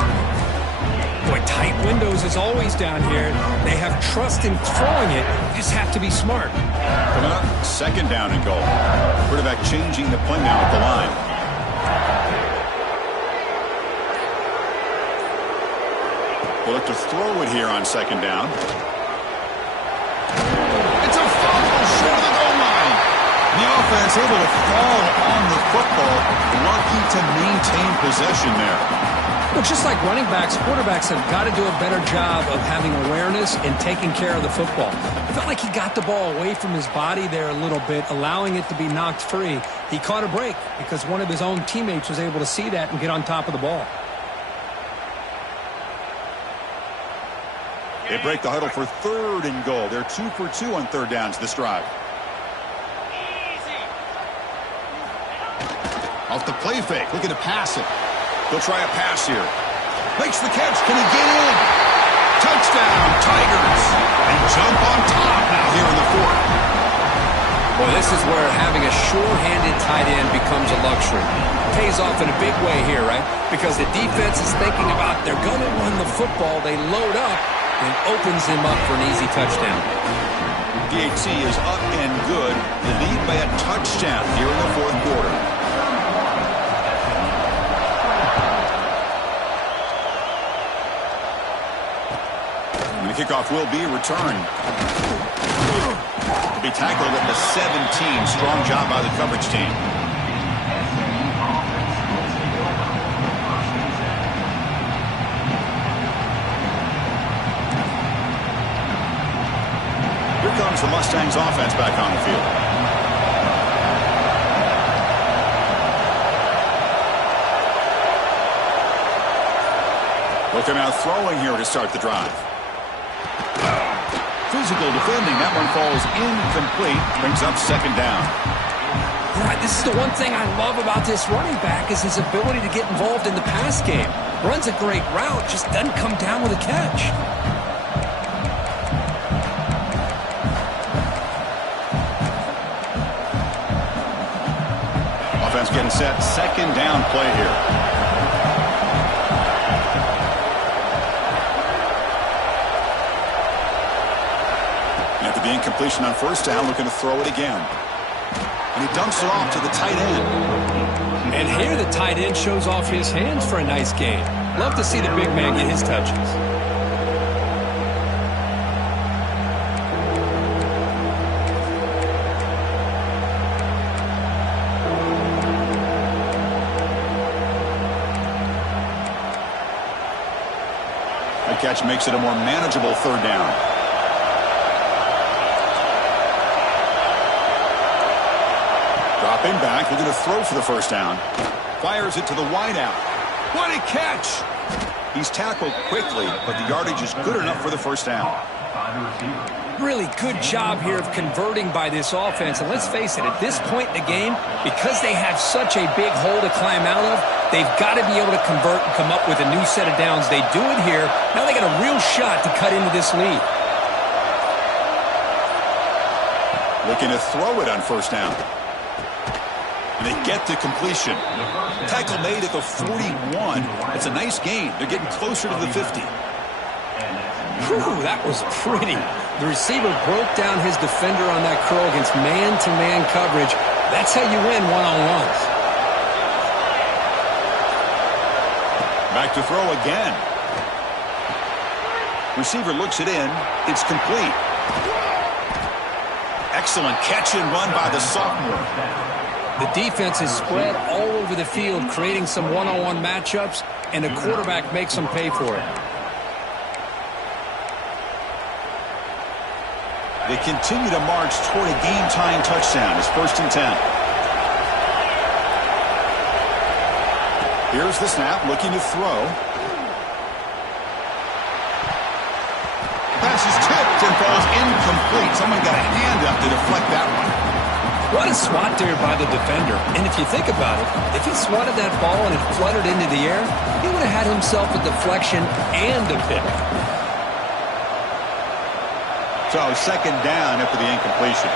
Boy, tight windows as always down here. They have trust in throwing it. You just have to be smart. Coming up, second down and goal. Quarterback changing the play now at the line. We'll look to throw it here on second down. It's a fumble short of the goal line. The offense able to fall on the football. Lucky to maintain possession there. Well, just like running backs, quarterbacks have got to do a better job of having awareness and taking care of the football. It felt like he got the ball away from his body there a little bit, allowing it to be knocked free. He caught a break because one of his own teammates was able to see that and get on top of the ball. They break the huddle for third and goal. They're 2 for 2 on third downs this drive. Off the play fake, looking to pass it. They'll try a pass here. Makes the catch. Can he get in? Touchdown, Tigers. They jump on top now here in the 4th. Boy, this is where having a sure-handed tight end becomes a luxury. Pays off in a big way here, right? Because the defense is thinking about they're going to run the football. They load up and opens him up for an easy touchdown. DHC is up and good. The lead by a touchdown here in the 4th quarter. Kickoff will be returned. To be tackled at the 17. Strong job by the coverage team. Here comes the Mustangs offense back on the field. Looking out throwing here to start the drive. Physical defending. That one falls incomplete. Brings up second down. Right, this is the one thing I love about this running back is his ability to get involved in the pass game. Runs a great route, just doesn't come down with a catch. Offense getting set. Second down play here. The incompletion on first down, looking to throw it again. And he dumps it off to the tight end. And here the tight end shows off his hands for a nice game. Love to see the big man get his touches. That catch makes it a more manageable third down. Dropping back, looking to throw for the first down. Fires it to the wideout. What a catch! He's tackled quickly, but the yardage is good enough for the first down. Really good job here of converting by this offense. And let's face it, at this point in the game, because they have such a big hole to climb out of, they've got to be able to convert and come up with a new set of downs. They do it here. Now they got a real shot to cut into this lead. Looking to throw it on first down. And they get the completion. Tackle made at the 41. It's a nice gain. They're getting closer to the 50. Whew, that was pretty. The receiver broke down his defender on that curl against man-to-man coverage. That's how you win one-on-ones. Back to throw again. Receiver looks it in. It's complete. Excellent catch and run by the sophomore. The defense is spread all over the field, creating some one-on-one matchups, and the quarterback makes them pay for it. They continue to march toward a game-tying touchdown. It's 1st and 10. Here's the snap, looking to throw. Pass is tipped and falls incomplete. Someone got a hand up to deflect that one. What a swat there by the defender. And if you think about it, if he swatted that ball and it fluttered into the air, he would have had himself a deflection and a pick. So 2nd down after the incompletion.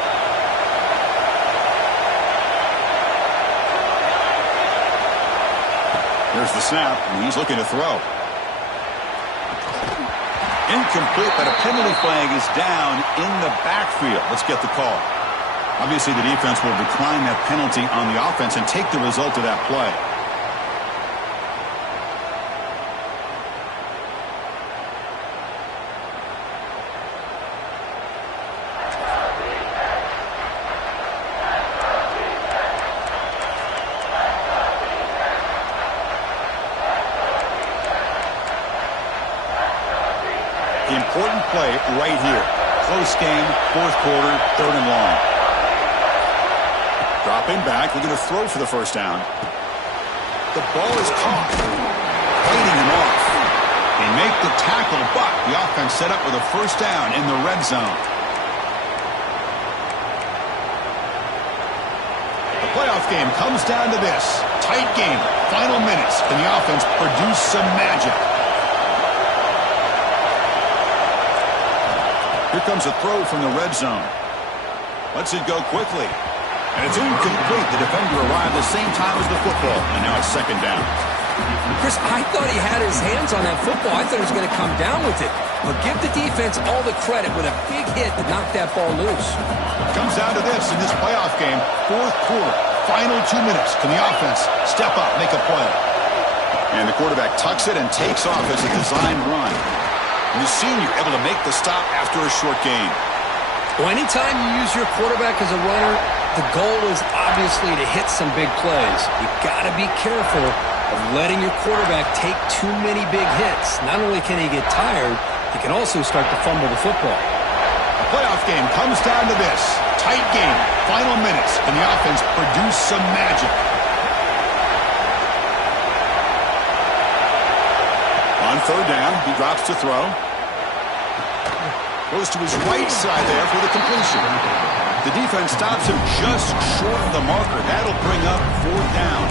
There's the snap, and he's looking to throw. Incomplete, but a penalty flag is down in the backfield. Let's get the call. Obviously, the defense will decline that penalty on the offense and take the result of that play. The important play right here. Close game, 4th quarter, 3rd and long. Dropping back, looking to throw for the 1st down. The ball is caught. Fighting him off. They make the tackle, but the offense set up with a 1st down in the red zone. The playoff game comes down to this. Tight game, final minutes. Can the offense produce some magic? Here comes a throw from the red zone. Lets it go quickly. And it's incomplete. The defender arrived the same time as the football. And now it's 2nd down. Chris, I thought he had his hands on that football. I thought he was going to come down with it. But give the defense all the credit with a big hit to knock that ball loose. It comes down to this in this playoff game. 4th quarter, final 2 minutes. Can the offense step up, make a play? And the quarterback tucks it and takes off as a design run. And the senior able to make the stop after a short gain. Well, anytime you use your quarterback as a runner, the goal is obviously to hit some big plays. You've got to be careful of letting your quarterback take too many big hits. Not only can he get tired, he can also start to fumble the football. The playoff game comes down to this. Tight game, final minutes. Can the offense produce some magic? On 3rd down, he drops to throw. Goes to his right side there for the completion. The defense stops him just short of the marker. That'll bring up 4th down.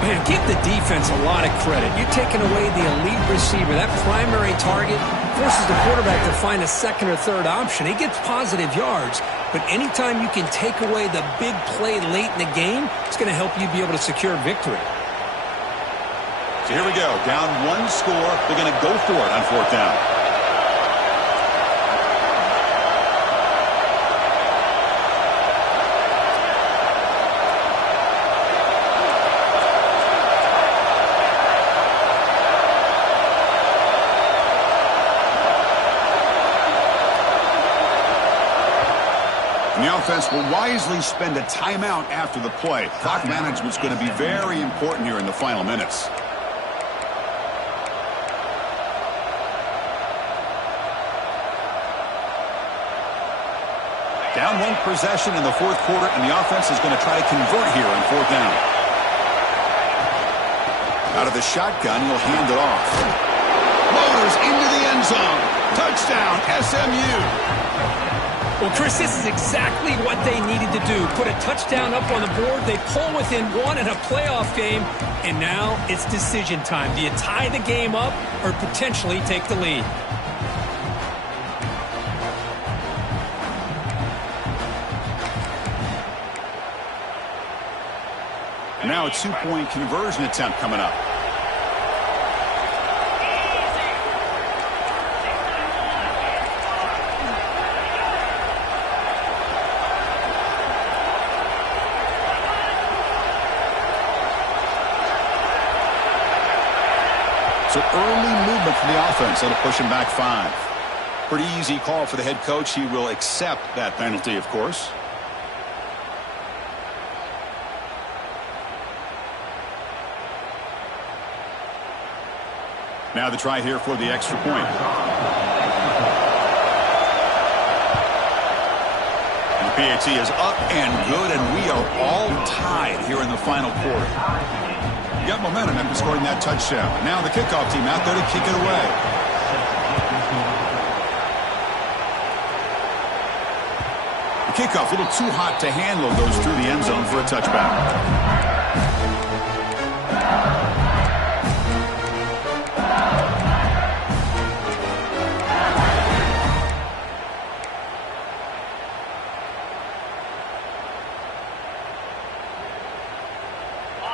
Man, give the defense a lot of credit. You're taking away the elite receiver. That primary target forces the quarterback to find a 2nd or 3rd option. He gets positive yards, but anytime you can take away the big play late in the game, it's going to help you be able to secure victory. So here we go. Down 1 score. They're going to go for it on 4th down. And the offense will wisely spend a timeout after the play. Clock management's going to be very important here in the final minutes. Down 1 possession in the 4th quarter, and the offense is going to try to convert here on 4th down. Out of the shotgun, he'll hand it off. Motors into the end zone. Touchdown, SMU. Well, Chris, this is exactly what they needed to do. Put a touchdown up on the board. They pull within 1 in a playoff game, and now it's decision time. Do you tie the game up or potentially take the lead? Now a two-point conversion attempt coming up. So early movement from the offense. That'll push him back 5. Pretty easy call for the head coach. He will accept that penalty, of course. Now the try here for the extra point. And the PAT is up and good, and we are all tied here in the final quarter. You got momentum after scoring that touchdown. Now the kickoff team out there to kick it away. The kickoff a little too hot to handle, goes through the end zone for a touchback.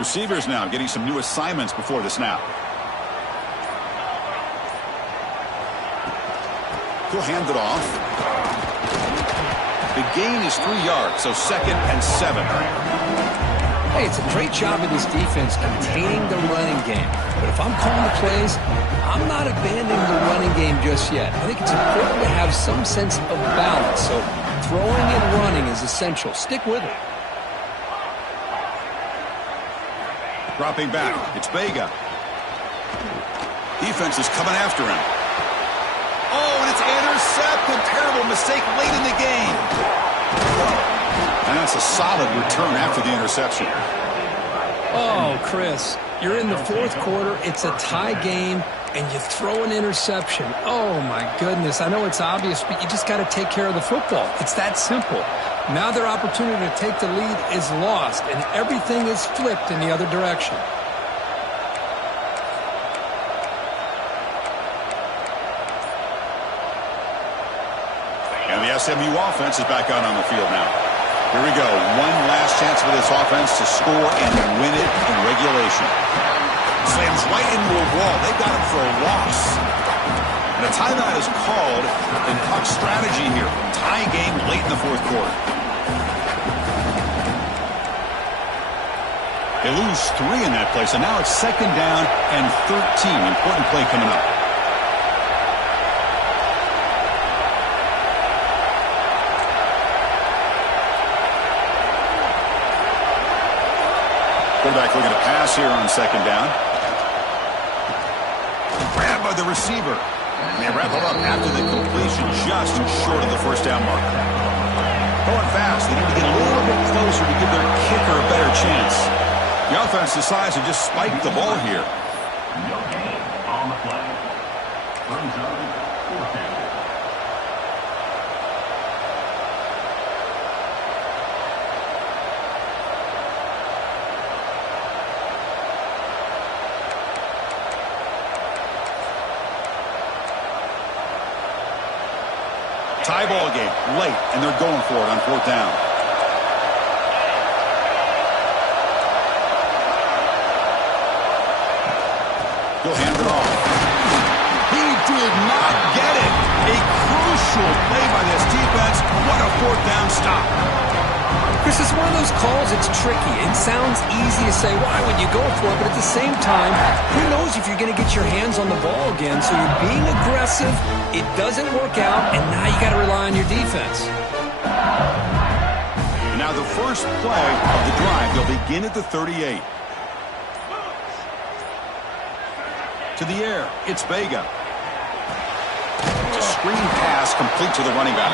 Receivers now getting some new assignments before the snap. He'll hand it off. The gain is 3 yards, so 2nd and 7. Hey, it's a great job of this defense containing the running game. But if I'm calling the plays, I'm not abandoning the running game just yet. I think it's important to have some sense of balance. So throwing and running is essential. Stick with it. Dropping back, it's Vega. Defense is coming after him. Oh, and it's intercepted. Terrible mistake late in the game. And that's a solid return after the interception. Oh, Chris, you're in the 4th quarter. It's a tie game, and you throw an interception. Oh, my goodness. I know it's obvious, but you just got to take care of the football. It's that simple. Now their opportunity to take the lead is lost, and everything is flipped in the other direction. And the SMU offense is back out on the field now. Here we go. One last chance for this offense to score and win it in regulation. Slams right into a wall. They got him for a loss. And a timeout is called in puck strategy here. Tie game late in the 4th quarter. They lose 3 in that play, so now it's 2nd down and 13. Important play coming up. Quarterback looking to pass here on 2nd down. Grab by the receiver. And they wrap it up after the completion, just short of the 1st down mark. Going fast. They need to get a little bit closer to give their kicker a better chance. The offense decides to just spike the ball here. No gain on the play. Brings up 4th. Tie ball game late, and they're going for it on 4th down. He'll hand it off. He did not get it. A crucial play by this defense. What a 4th down stop. Chris, it's one of those calls, it's tricky. It sounds easy to say, why would you go for it? But at the same time, who knows if you're going to get your hands on the ball again. So you're being aggressive. It doesn't work out, and now you got to rely on your defense. Now the first play of the drive, they'll begin at the 38. To the air, it's Vega. It's a screen pass complete to the running back.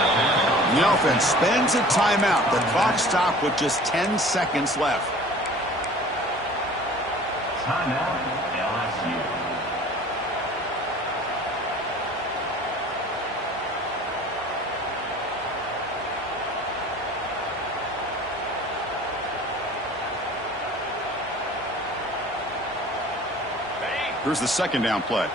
The offense spends a timeout. The clock stopped with just 10 seconds left. Timeout, LSU. Here's the 2nd down play.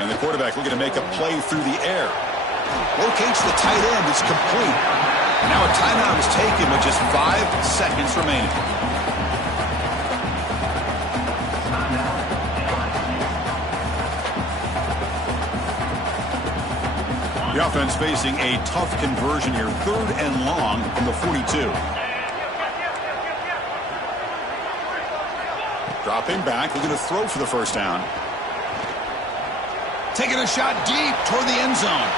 And the quarterback looking to make a play through the air. Locates the tight end. It's complete. Now a timeout is taken with just 5 seconds remaining. The offense facing a tough conversion here. 3rd and long from the 42. Dropping back, looking to throw for the first down. Taking a shot deep toward the end zone.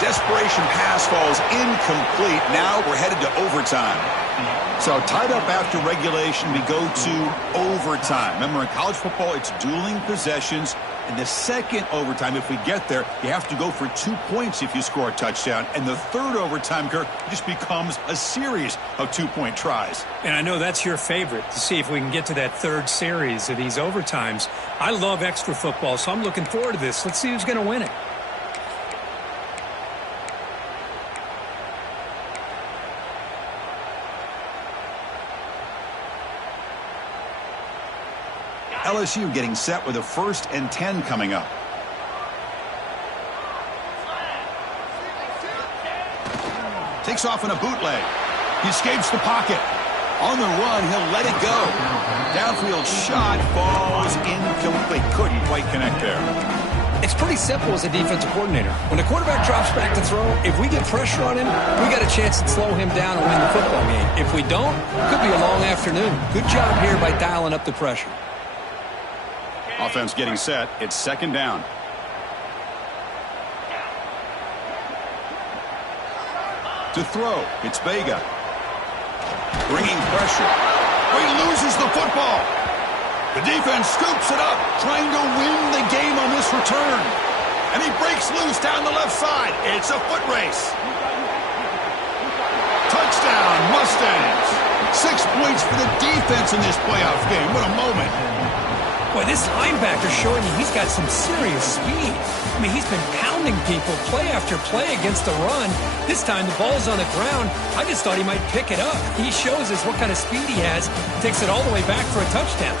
Desperation pass falls incomplete. Now we're headed to overtime. So tied up after regulation, we go to overtime. Remember, in college football, it's dueling possessions. In the second overtime, if we get there, you have to go for 2 points if you score a touchdown. And the third overtime, Kirk, just becomes a series of 2-point tries. And I know that's your favorite, to see if we can get to that third series of these overtimes. I love extra football, so I'm looking forward to this. Let's see who's going to win it. LSU getting set with a 1st and 10 coming up. Takes off in a bootleg. He escapes the pocket. On the run, he'll let it go. Downfield shot falls incomplete. Couldn't quite connect there. It's pretty simple as a defensive coordinator. When the quarterback drops back to throw, if we get pressure on him, we got a chance to slow him down and win the football game. If we don't, it could be a long afternoon. Good job here by dialing up the pressure. Offense getting set. It's 2nd down. To throw, it's Vega. Bringing pressure. Oh, he loses the football. The defense scoops it up, trying to win the game on this return. And he breaks loose down the left side. It's a foot race. Touchdown, Mustangs. 6 points for the defense in this playoff game. What a moment. Boy, this linebacker's showing you he's got some serious speed. I mean, he's been pounding people play after play against the run. This time the ball's on the ground. I just thought he might pick it up. He shows us what kind of speed he has. Takes it all the way back for a touchdown.